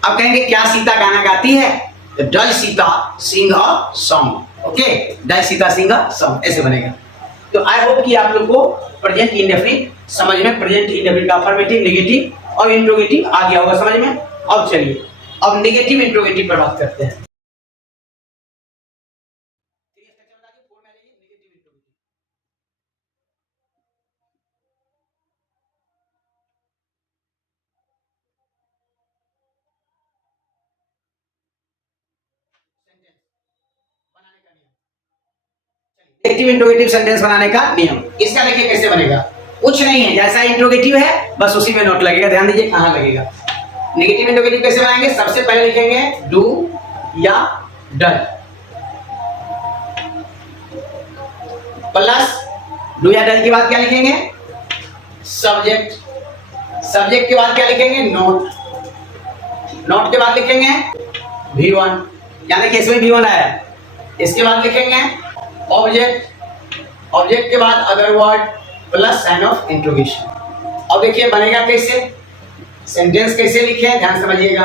अब कहेंगे क्या सीता गाना गाती है, तो does Sita sing a song. Okay, does Sita sing a song, ऐसे बनेगा। तो आई होप कि आप लोग को प्रेजेंट इंडेफिनिट समझ में, प्रेजेंट इंडेफिनिट का अफर्मेटिव, नेगेटिव और इंट्रोगेटिव आ गया होगा समझ में। अब चलिए अब नेगेटिव इंट्रोगेटिव पर बात करते हैं। नेगेटिव इंट्रोगेटिव सेंटेंस बनाने का नियम, इसका देखिए कैसे बनेगा। कुछ नहीं है, जैसा इंट्रोगेटिव है बस उसी में नोट लगेगा, ध्यान दीजिए कहां लगेगा। नेगेटिव इंट्रोगेटिव कैसे बनाएंगे, सबसे पहले लिखेंगे डू या डज प्लस डू या डज के बाद क्या लिखेंगे, सब्जेक्ट, सब्जेक्ट के बाद क्या लिखेंगे, नोट, नोट के बाद लिखेंगे V1, यानी कि इसमें V1 आया, इसके बाद लिखेंगे ऑब्जेक्ट, ऑब्जेक्ट के बाद other word plus sign off interrogation. अब देखिए बनेगा कैसे, सेंटेंस कैसे लिखे हैं ध्यान समझिएगा।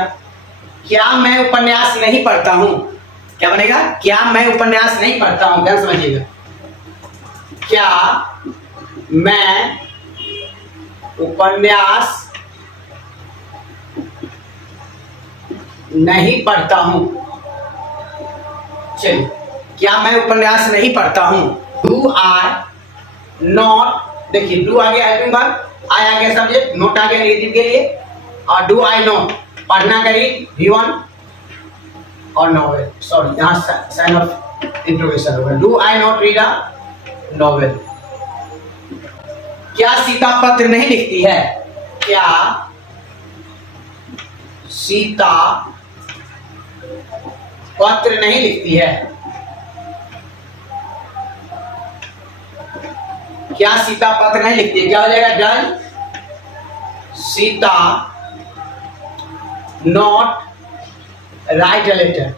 क्या मैं उपन्यास नहीं पढ़ता हूं, क्या बनेगा, क्या मैं उपन्यास नहीं पढ़ता हूं, ध्यान समझिएगा। क्या मैं उपन्यास नहीं पढ़ता हूं, चलिए क्या मैं उपन्यास नहीं पढ़ता हूं, डू आई नॉट, देखिए डू आ गया हेल्पिंग वर्ब, आई आ गया सब्जेक्ट, नोट आ गया नेगेटिव के लिए, और डू आई नॉट पढ़ना का रीड V1 और नॉवेल, सॉरी यहाँ साइन ऑफ इंट्रोगेशन होगा, do I not read a novel. क्या सीता पत्र नहीं लिखती है, क्या सीता पत्र नहीं लिखती है, क्या सीता पत्र नहीं लिखती है, क्या हो जाएगा, does Sita not write a letter,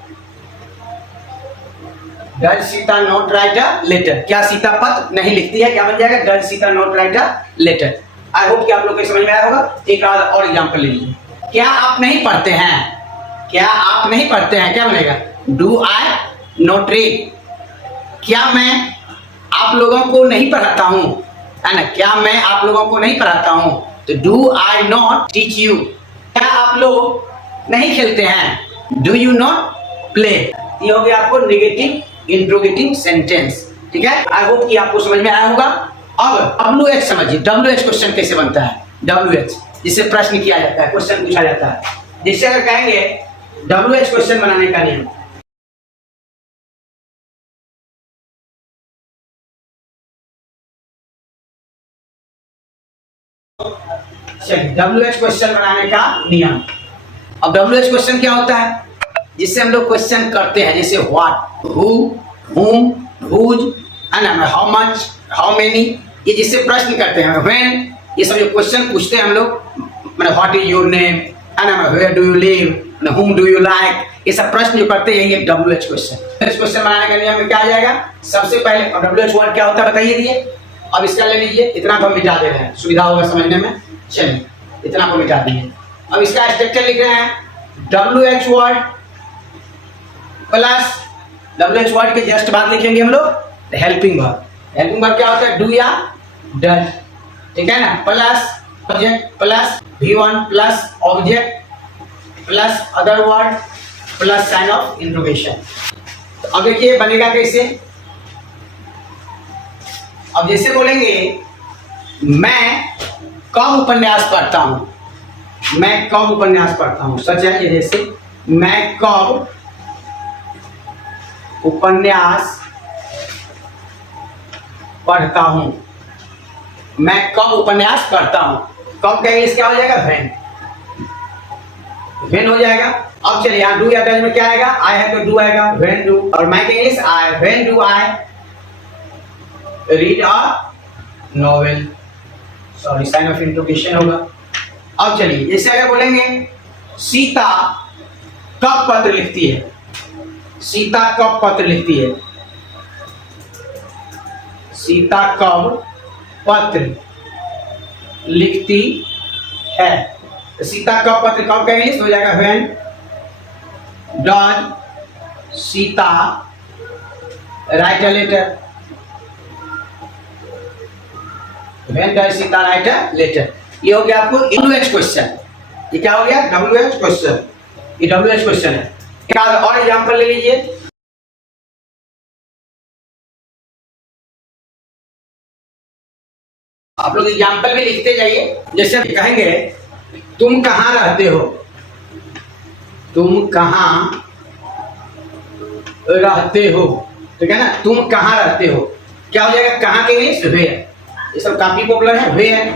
does Sita not write a letter? क्या सीता पत्र नहीं लिखती है? क्या बन जाएगा? Does Sita not write a letter. I hope कि आप लोग को समझ में आया होगा। एक और एग्जांपल लीजिए। क्या आप नहीं पढ़ते हैं? क्या आप नहीं पढ़ते हैं? क्या बनेगा? Do I not read? क्या मैं आप लोगों को नहीं पढ़ाता हूं, है ना? क्या मैं आप लोगों को नहीं पढ़ाता हूं? तो do I not teach you? क्या आप लोग नहीं खेलते हैं? Do you not play? ये हो गया आपको नेगेटिव इंट्रोगेटिव सेंटेंस। ठीक है, आई होप कि आपको समझ में आया होगा। अब WH समझिए। WH क्वेश्चन कैसे बनता है? WH जिसे प्रश्न किया जाता है, क्वेश्चन पूछा जाता है, जिससे अगर कहेंगे WH क्वेश्चन बनाने का नियम। चलिए, WH क्वेश्चन बनाने का नियम। अब WH क्वेश्चन क्या होता है? जिससे हम लोग क्वेश्चन करते हैं, जैसे what, who, whom, whose, how much, how many, ये जिससे प्रश्न करते हैं। व्हेन, ये सब जो क्वेश्चन पूछते हैं हम लोग, मतलब what is your name, where do you live, whom do you like, ये सब प्रश्न जो करते हैं, ये WH क्वेश्चन। इस क्वेश्चन बनाने का नियम में क्या आ जाएगा? सबसे पहले WH वर्ड क्या होता है बताइए दिए। अब इसका ले लीजिए, इतना को हम मिटा दे रहे हैं, सुविधा होगा समझने में। चलिए, इतना को मिटा दिए। अब इसका स्ट्रक्चर लिख रहे हैं। WH word plus WH word के जस्ट बाद लिखेंगे हम लोग हेल्पिंग वर्ब। हेल्पिंग वर्ब क्या होता है? डू या डज। ठीक है ना? Plus object plus V1 plus object plus other word plus sign off interrogation. अब देखिए बनेगा कैसे। अब जैसे बोलेंगे मैं कब उपन्यास पढ़ता हूं, मैं कब उपन्यास पढ़ता हूं, सच है ये। जैसे मैं कब उपन्यास पढ़ता हूं, मैं कब उपन्यास पढ़ता हूं। कब का इंग्लिश क्या हो जाएगा? व्हेन। व्हेन हो जाएगा। अब चलिए यहाँ डू या डज में क्या आएगा? आई है तो डू आएगा, व्हेन डू। और मैं का English I, when do I read a novel. Sorry, sign off interrogation होगा। अब चलिए जैसे अगर बोलेंगे सीता कब पत्र लिखती है, सीता कब पत्र लिखती है, सीता कब पत्र लिखती है। तो सीता कब पत्र, कब का इंग्लिश हो जाएगा when does Sita write a letter, when does Sita write a letter. ये हो गया आपको WH क्वेश्चन। ये क्या हो गया? WH question. ये WH क्वेश्चन है। एक और एग्जांपल ले लीजिए। आप लोग एग्जांपल भी लिखते जाइए। जैसे कहेंगे तुम कहाँ रहते हो, तुम कहाँ रहते हो। ठीक है ना? तुम कहाँ रहते हो क्या हो जाएगा? कहाँ के इंग्लिश वेयर। ये सब काफी पॉपुलर है। वेयर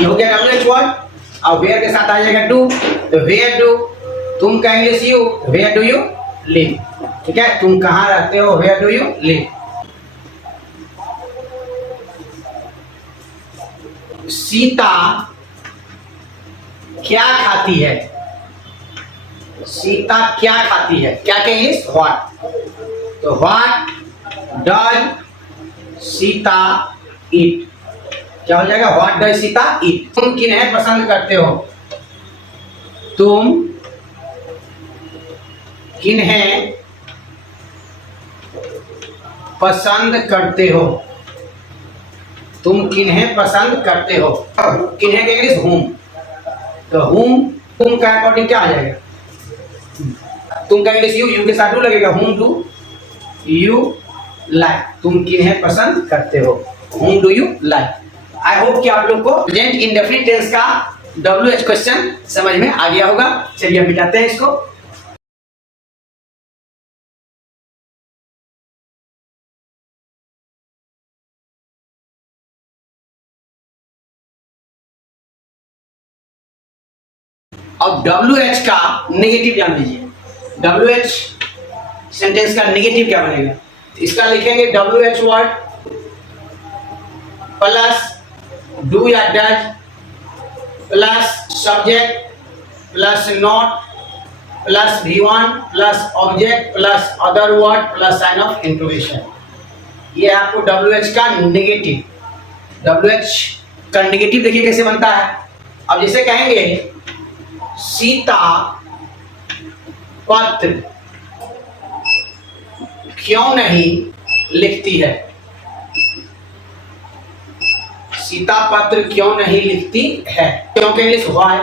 ये हो गया WH वर्ड। और वेयर के साथ आ जाएगा डू, तो वेयर डू। तुम का English you, where do you live. ठीक है? तुम कहाँ रहते हो, where do you live. Sita क्या खाती है, सीता क्या खाती है, क्या के इंग्लिश व्हाट। तो व्हाट डज सीता ईट, क्या हो जाएगा? What does Sita eat. तुम किन्हें पसंद करते हो, तुम किन्हें पसंद करते हो, तुम किन्हें पसंद करते हो। किन्हें के इंग्लिश हुम। तो हुम, तुम का अकॉर्डिंग क्या आ जाएगा? तुम का इंग्लिश यू, यू के साथ डू लगेगा। हुम डू यू लाइक, तुम किन्हें पसंद करते हो, हुम do you like. I hope कि आप लोग को प्रेजेंट इंडेफिनिट टेंस का WH क्वेश्चन समझ में आ गया होगा। चलिए मिटाते हैं इसको। अब WH का नेगेटिव जान लीजिए। WH सेंटेंस का नेगेटिव क्या बनेगा? इसका लिखेंगे WH वर्ड प्लस डू या does plus subject plus not plus V1 plus object plus other word plus sign of interrogation. ये आपको WH का नेगेटिव, WH का नेगेटिव देखिए कैसे बनता है। अब जैसे कहेंगे सीता पत्र क्यों नहीं लिखती है, सीता पत्र क्यों नहीं लिखती है, क्यों के इंग्लिश व्हाई।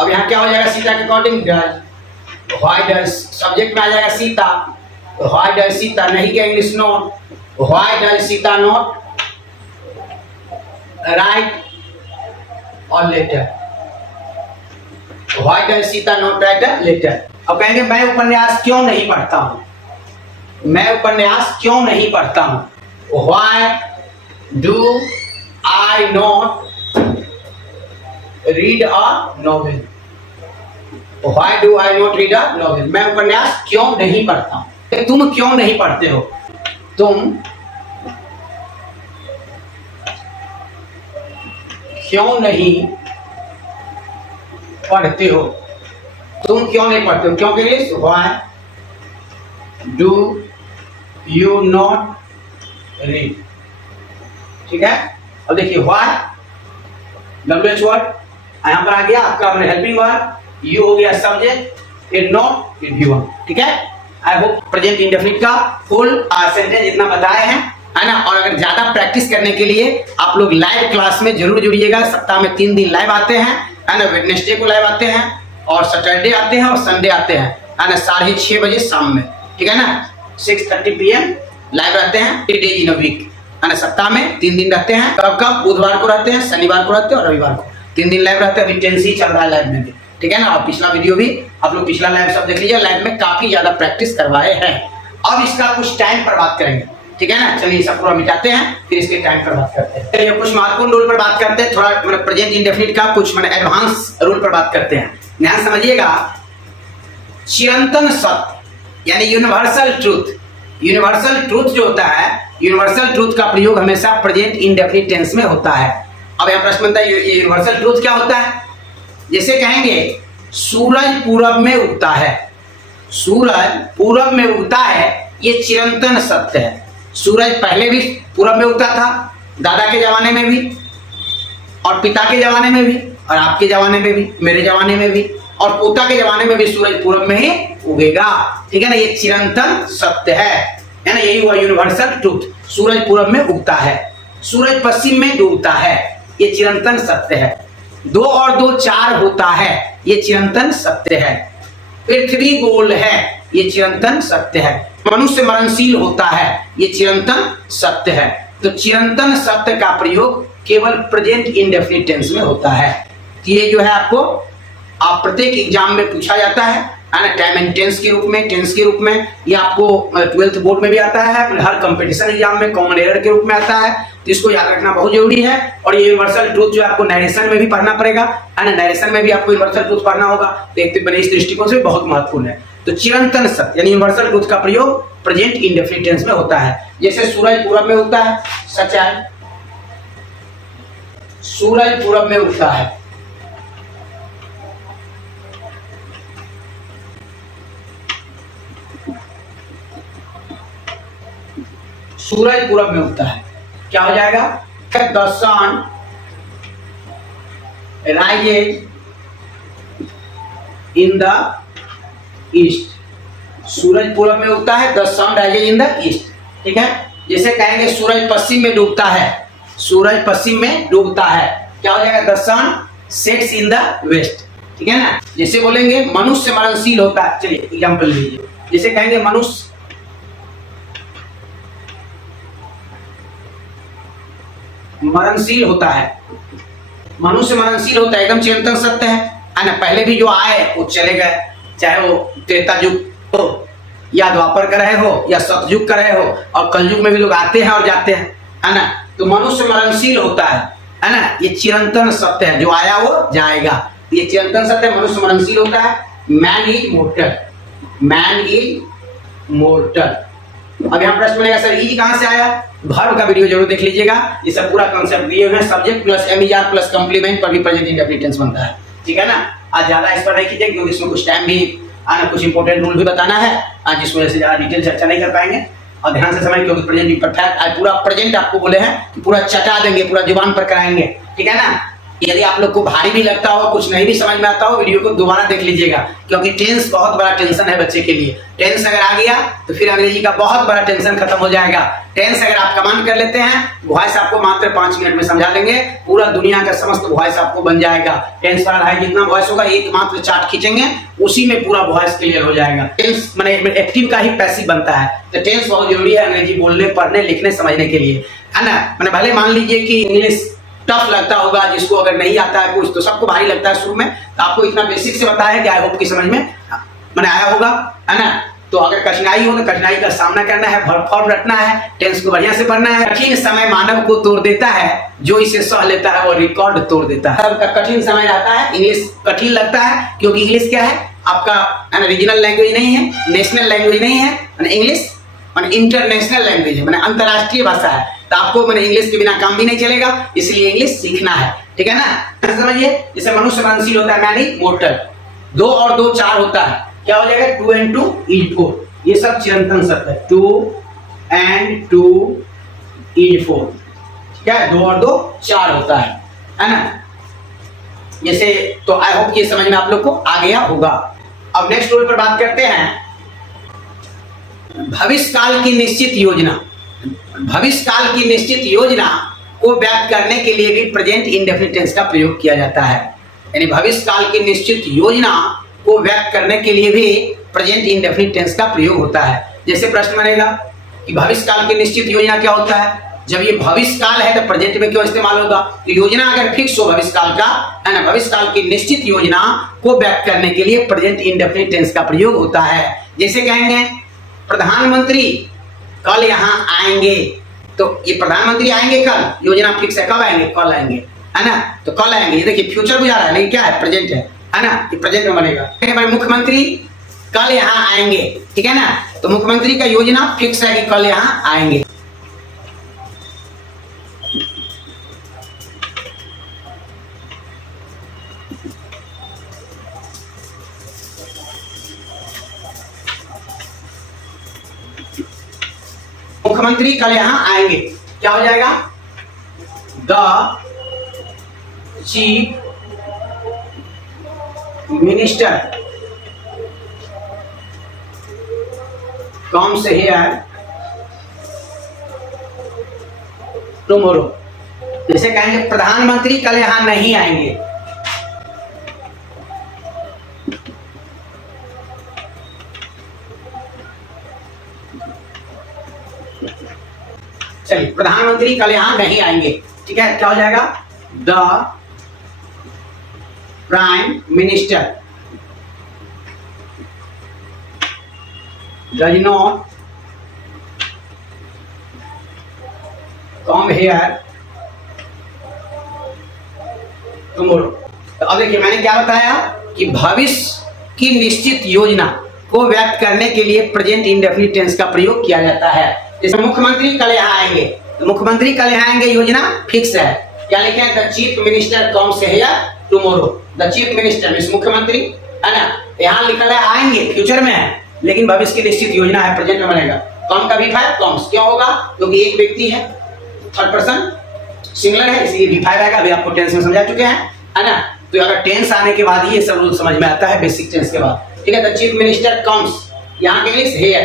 अब यहां क्या हो जाएगा, सीता के according does, why does subject में आ जाएगा सीता, तो व्हाई डज सीता नहीं के English not, why does Sita not write और letter, why does Sita not write a letter. अब कहेंगे मैं उपन्यास क्यों नहीं पढ़ता हूं, मैं उपन्यास क्यों नहीं पढ़ता हूं, why do I not read a novel, why do I not read a novel, मैं उपन्यास क्यों नहीं पढ़ता हूं। तुम क्यों नहीं पढ़ते हो, तुम क्यों नहीं पढ़ते हो, तुम क्यों नहीं पढ़ते हो, क्यों के लिए why do you not read. ठीक है, अब देखिए व्हाई WH वर्ड यहां पर आ गया आपका हेल्पिंग वर्ड, यू हो गया सब्जेक्ट, फिर नॉट फिर V1। ठीक है, आई होप प्रेजेंट इंडेफिनिट का फुल सेंटेंस इतना बताए हैं, है ना। और अगर ज्यादा प्रैक्टिस करने के लिए आप लोग लाइव क्लास में जरूर जुड़िएगा। सप्ताह में 3 दिन लाइव आते हैं, है ना। वेडनेसडे को लाइव आते हैं और सैटरडे आते हैं और संडे आते हैं, है ना, 6:30 बजे शाम में। ठीक है ना, 6:30 PM लाइव रहते हैं, 3 डेज इन अ वीक, है ना। सप्ताह में 3 दिन रहते हैं, कब कब, बुधवार को रहते हैं, शनिवार को रहते हैं और रविवार को, 3 दिन लाइव रहते हैं। अभी टेंसी चल रहा है लाइव में भी, ठीक है ना। और पिछला वीडियो भी आप लोग पिछला लाइव सब देख लीजिए, लाइव में काफी ज्यादा प्रैक्टिस करवाए हैं। अब इसका कुछ टाइम पर बात करेंगे, ठीक है ना। चलिए सब पूरा मिटाते हैं, फिर इसके टाइम पर बात करते हैं। चलिए कुछ महत्वपूर्ण रूल पर बात करते हैं, थोड़ा मतलब प्रेजेंट इंडेफिनिट का कुछ मतलब एडवांस रूल पर बात करते हैं। ध्यान समझिएगा, चिरंतन सत्य यानी यूनिवर्सल ट्रूथ, यूनिवर्सल ट्रूथ जो होता है, यूनिवर्सल ट्रूथ का प्रयोग हमेशा प्रेजेंट इंडेफिनिट टेंस में होता है। अब यहां प्रश्न बनता है ये यूनिवर्सल ट्रूथ क्या होता है। जैसे कहेंगे सूरज पूरब में उगता है, सूरज पूरब में उगता है, ये चिरंतन सत्य है। सूरज पहले भी पूरब में उगता था, दादा के जमाने में भी और पिता के जमाने में भी और आपके जमाने में भी, मेरे जमाने में भी और पोता के जमाने में भी सूरज पूरब में ही उगेगा। ठीक है ना, ये चिरंतन सत्य है ना। यही हुआ यूनिवर्सल ट्रूथ, सूरज पूरब में उगता है, सूरज पश्चिम में डूबता है, ये चिरंतन सत्य है। 2 और 2 4 होता है, ये चिरंतन सत्य है। पृथ्वी गोल है, ये चिरंतन सत्य है। मनुष्य मरणशील होता है, ये चिरंतन सत्य है। तो चिरंतन सत्य का प्रयोग केवल प्रेजेंट इंडेफिनिट टेंस में होता है। ये जो है आपको आप प्रत्येक एग्जाम में पूछा जाता है ना, टाइम एंड टेंस के रूप में, टेंस के रूप में। ये आपको 12th बोर्ड में भी आता है, हर कंपटीशन एग्जाम में कॉमन एरर के रूप में आता है, तो इसको याद रखना बहुत जरूरी है। और ये यूनिवर्सल ट्रूथ जो आपको नरेशन में भी पढ़ना पड़ेगा, है ना, नरेशन में भी आपको यूनिवर्सल ट्रूथ पढ़ना होगा, देखते बने इस दृष्टिकोण से बहुत महत्वपूर्ण है। तो चिरंतन सत्य यानी यूनिवर्सल ट्रूथ का प्रयोग प्रेजेंट इंडेफिनिट टेंस में होता है। जैसे सूरज पूरब में उगता है, सच है, सूरज पूरब में उगता है। सूरज पूरब में उगता है, क्या हो जाएगा, the sun rises in the east. सूरज पूरब में उगता है, the sun rises in the east. ठीक है, जैसे कहेंगे सूरज पश्चिम में डूबता है, सूरज पश्चिम में डूबता है, क्या हो जाएगा, the sun sets in the west. ठीक है ना। जैसे बोलेंगे मनुष्य मरणशील होता है, चलिए एग्जांपल लीजिए, जैसे कहेंगे मनुष्य मरणशील होता है, मनुष्य मरणशील होता है, एकदम चिरंतन सत्य है ना। पहले भी जो आए वो चले गए, चाहे वो त्रेता युग हो या द्वापर का रहे हो या सतयुग का रहे हो, और कलयुग में भी लोग आते हैं और जाते हैं, है ना। तो मनुष्य मरणशील होता है ना, ये चिरंतन सत्य है, जो आया वो जाएगा, ये चिरंतन सत्य है। मनुष्य मरणशील होता है, man is mortar, man is mortar. अब यहाँ प्रश्न बनेगा सर इज कहां से आया, वर्ब का वीडियो जरूर देख लीजिएगा, ये सब पूरा कॉन्सेप्ट दिए हुए हैं। Subject plus MER plus complement पर भी प्रेजेंट इंडेफिनिट टेंस बनता है, ठीक है ना। आज ज्यादा इस पर नहीं खींचेंगे क्योंकि इसमें कुछ टाइम भी आना, कुछ इंपॉर्टेंट रूल भी बताना है आज, जिस वजह से ज्यादा डिटेल चर्चा नहीं कर पाएंगे। और ध्यान से समझ, क्योंकि प्रेजेंट परफेक्ट आज पूरा प्रेजेंट आपको बोले हैं कि पूरा चटा देंगे, पूरा जुबान पर कराएंगे, ठीक है ना। यदि आप लोग को भारी भी लगता हो, कुछ नहीं भी समझ में आता हो, वीडियो को दोबारा देख लीजिएगा, क्योंकि टेंस बहुत बड़ा टेंशन है बच्चे के लिए। टेंस अगर आ गया तो फिर अंग्रेजी का बहुत बड़ा टेंशन खत्म हो जाएगा। टेंस अगर आप कमांड कर लेते हैं, वॉइस आपको मात्र 5 मिनट में समझा देंगे, पूरा दुनिया का समस्त वॉइस आपको बन जाएगा। टेंस पर आधारित जितना वॉइस होगा, एक मात्र चार्ट खींचेंगे, उसी में पूरा वॉइस क्लियर हो जाएगा। टेंस माने एक्टिव का ही पैसिव बनता है, तो टेंस बहुत जरूरी है अंग्रेजी बोलने, पढ़ने, लिखने, समझने के लिए, है ना। मैंने भले मान लीजिए कि इंग्लिश टफ लगता होगा, जिसको अगर नहीं आता है कुछ, तो सबको भारी लगता है शुरू में, तो आपको इतना बेसिक से बताया है कि आई होप की समझ में मैंने आया होगा, है ना। तो अगर कठिनाई हो तो कठिनाई का सामना करना है, फॉर्म रखना है, टेंस को बढ़िया से पढ़ना है। कठिन समय मानव को तोड़ देता है, जो इसे सह लेता है वो रिकॉर्ड तोड़ देता है। सबका कठिन समय आता है, इंग्लिश कठिन लगता है, क्योंकि इंग्लिश क्या है आपका रीजनल लैंग्वेज नहीं है, नेशनल लैंग्वेज नहीं है, इंग्लिश इंटरनेशनल लैंग्वेज है, अंतरराष्ट्रीय भाषा है। तो आपको मैंने इंग्लिश के बिना काम भी नहीं चलेगा, इसलिए इंग्लिश सीखना है, ठीक है ना। समझिए, जैसे मनुष्य मननशील होता है, मैन मोर्टल, 2 और 2 4 होता है, क्या हो जाएगा 2 and 2 is 4। ये सब चिरंतन शब्द है, 2 and 2 is 4, क्या है 2 और 2 4 होता है ना। जैसे तो आई होप ये समझ में आप लोग को आ गया होगा। अब नेक्स्ट रूल पर बात करते हैं, भविष्य काल की निश्चित योजना। भविष्य काल की निश्चित योजना को व्यक्त करने के लिए भी प्रेजेंट इंडेफिनिट टेंस का प्रयोग किया जाता है। यानी भविष्य काल की निश्चित योजना को व्यक्त करने के लिए भी प्रेजेंट इंडेफिनिट टेंस का प्रयोग होता है। जैसे प्रश्न बनेगा कि भविष्य काल की निश्चित योजना क्या होता है, जब ये भविष्य काल है तो प्रेजेंट में क्यों इस्तेमाल होगा। तो योजना अगर फिक्स हो भविष्य काल का, है ना, भविष्य काल की निश्चित योजना को व्यक्त करने के लिए प्रेजेंट इंडेफिनिट टेंस का प्रयोग होता है। जैसे कहेंगे प्रधानमंत्री कल यहाँ आएंगे, तो ये प्रधानमंत्री आएंगे कल, योजना फिक्स है, कब आएंगे, कल आएंगे, है ना। तो कल आएंगे, ये देखिए फ्यूचर बुझा रहा है, लेकिन क्या है प्रेजेंट है ना, ये प्रेजेंट में बनेगा। मुख्यमंत्री कल यहाँ आएंगे, ठीक है ना, तो मुख्यमंत्री का योजना फिक्स है कि कल यहाँ आएंगे। मुख्यमंत्री कल यहाँ आएंगे, क्या हो जाएगा, the chief minister comes here tomorrow. जैसे कहेंगे प्रधानमंत्री कल यहाँ नहीं आएंगे, चलिए प्रधानमंत्री कल यहाँ नहीं आएंगे, ठीक है, क्या हो जाएगा, the prime minister does not come here tomorrow. तो अब देखिए मैंने क्या बताया कि भविष्य की निश्चित योजना को व्यक्त करने के लिए प्रेजेंट इंडेफिनिट टेंस का प्रयोग किया जाता है। जैसे मुख्यमंत्री कल यहाँ आएंगे, तो मुख्यमंत्री कल यहाँ आएंगे योजना फिक्स है, क्या लिखे हैं, the chief minister comes here tomorrow. The chief minister means मुख्यमंत्री, है ना, यहाँ लिखा है आएंगे, फ्यूचर में है, लेकिन भविष्य की निश्चित योजना है, प्रेजेंट में बनेगा। कम का V5 कम्स क्यों होगा, क्योंकि एक व्यक्ति है, थर्ड पर्सन सिंगुलर है, इसलिए V5 आएगा। अभी आपको टेंस में समझा चुके हैं, है ना। तो अगर टेंस आने के बाद ही ये सब रूल समझ में आता है, बेसिक टेंस के बाद, ठीक है। द चीफ मिनिस्टर कम्स, यहाँ के इंग्लिश हियर,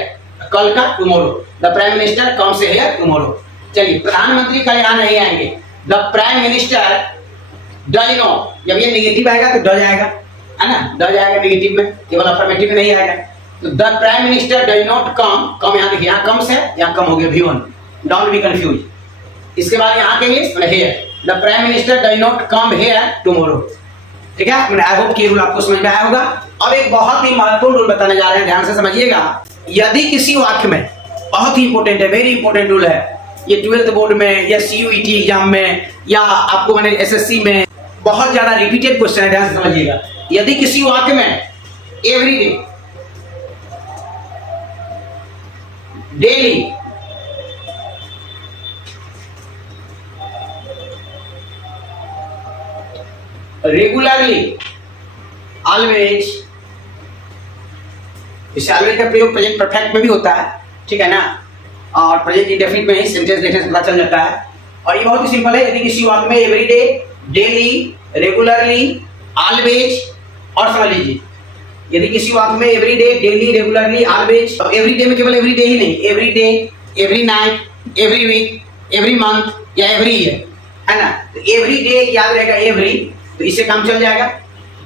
कल का tomorrow, the prime minister comes here tomorrow. चलिए प्रधानमंत्री कल यहाँ नहीं आएंगे, the prime minister does not, जब ये नेगेटिव आएगा तो डज आएगा, है ना, डज आएगा नेगेटिव में, केवल अफर्मेटिव में नहीं आएगा। तो the prime minister does not come, come यहाँ देखिए, यहाँ कम्स है, यहाँ कम हो गया V1, डोंट बी कंफ्यूज। इसके बाद यहाँ के English here, the prime minister does not come here tomorrow, ठीक है। मैंने आई होप कि रूल आपको समझ में आया होगा। अब एक बहुत ही महत्वपूर्ण रूल बताने जा रहे हैं, ध्यान से समझिएगा। यदि किसी वाक्य में, बहुत ही इंपॉर्टेंट है, वेरी इंपॉर्टेंट रूल है ये, 12th बोर्ड में या CUET एग्जाम में या आपको मैंने SSC में बहुत ज्यादा रिपीटेड क्वेश्चन है, ध्यान से समझिएगा। यदि किसी वाक्य में एवरीडे, डेली, रेगुलरली ऑलवेज, इसे ऑलवेज का प्रयोग प्रेजेंट परफेक्ट में भी होता है, ठीक है ना, और प्रेजेंट इंडेफिनिट में ही सेंटेंस देखने से पता चल जाता है। और ये बहुत ही सिंपल है। यदि किसी वाक्य में एवरीडे, डेली, रेगुलरली, ऑलवेज, और समझ लीजिए यदि किसी वाक्य में everyday, daily, regularly, always, everyday में केवल एवरीडे ही नहीं, everyday, every night, every week, every month या एवरी ईयर, है ना, तो एवरीडे याद रहेगा एवरी, तो इससे काम चल जाएगा,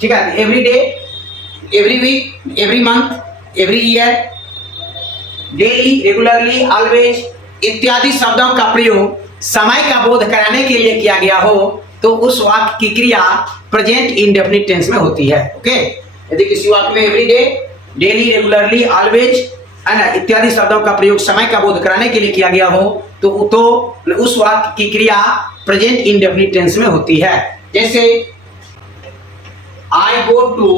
ठीक है। Everyday, every week, every month, every year, daily, regularly, always इत्यादि शब्दों का प्रयोग समय का बोध कराने के लिए किया गया हो तो उस वाक्य की क्रिया प्रेजेंट इंडेफिनिट टेंस में होती है। ओके, यदि किसी वाक्य में एवरीडे, डेली, रेगुलरली, ऑलवेज, है ना, इत्यादि शब्दों का प्रयोग समय का बोध कराने के लिए किया गया हो तो उस वाक्य की क्रिया प्रेजेंट इंडेफिनिट टेंस में होती है। जैसे I go to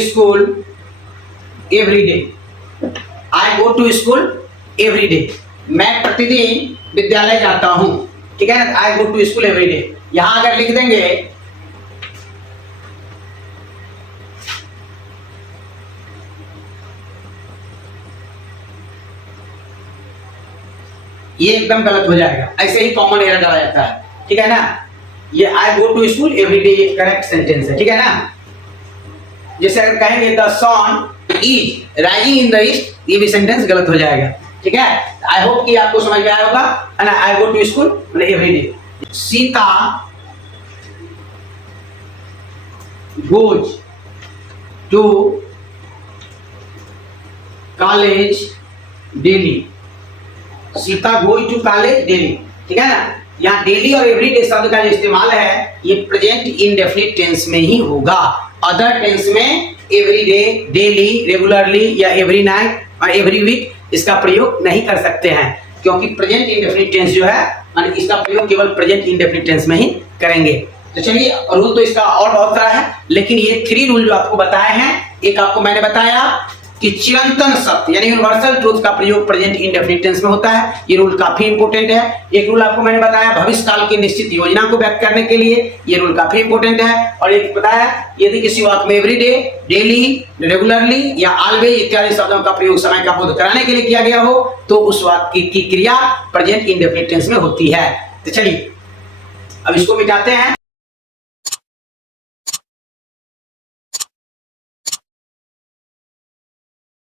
school every day, I go to school every day, मैं प्रतिदिन विद्यालय जाता हूं, ठीक है ना, I go to school every day. यहां अगर लिख देंगे ये एकदम गलत हो जाएगा, ऐसे ही कॉमन एरर डाला जाता है, ठीक है ना। ये I go to school every day ये करेक्ट सेंटेंस है, ठीक है ना। जैसे अगर कहेंगे the sun is rising in the east, ये भी सेंटेंस गलत हो जाएगा, ठीक है। आई होप कि आपको समझ में आया होगा, है ना। I go to school every day, Sita goes to college daily, Sita goes to college daily, ठीक है ना। यहाँ डेली और एवरीडे शब्द का जो इस्तेमाल है ये प्रेजेंट इंडेफिनिट टेंस में ही होगा। अदर टेंस में एवरीडे, डेली, रेगुलरली या एवरी नाइट और एवरी वीक इसका प्रयोग नहीं कर सकते हैं, क्योंकि प्रेजेंट इंडेफिनिट टेंस जो है माने इसका प्रयोग केवल प्रेजेंट इंडेफिनिट टेंस में ही करेंगे। तो चलिए, रूल तो इसका और बहुत सारा है, लेकिन ये 3 रूल जो आपको बताए हैं, एक आपको मैंने बताया कि चिरंतन सत्य यानी यूनिवर्सल ट्रूथ का प्रयोग प्रेजेंट इंडेफिनिट टेंस में होता है, ये रूल काफी इंपॉर्टेंट है। एक रूल आपको मैंने बताया भविष्य काल की निश्चित योजना को व्यक्त करने के लिए, ये रूल काफी इंपॉर्टेंट है। और एक बताया यदि किसी वाक्य में एवरीडे, डेली, रेगुलरली या ऑलवेज इत्यादि शब्दों का प्रयोग समय का बोध कराने के लिए किया गया हो तो उस वाक्य की क्रिया प्रेजेंट इंडेफिनिट टेंस में होती है। तो चलिए अब इसको मिटाते हैं।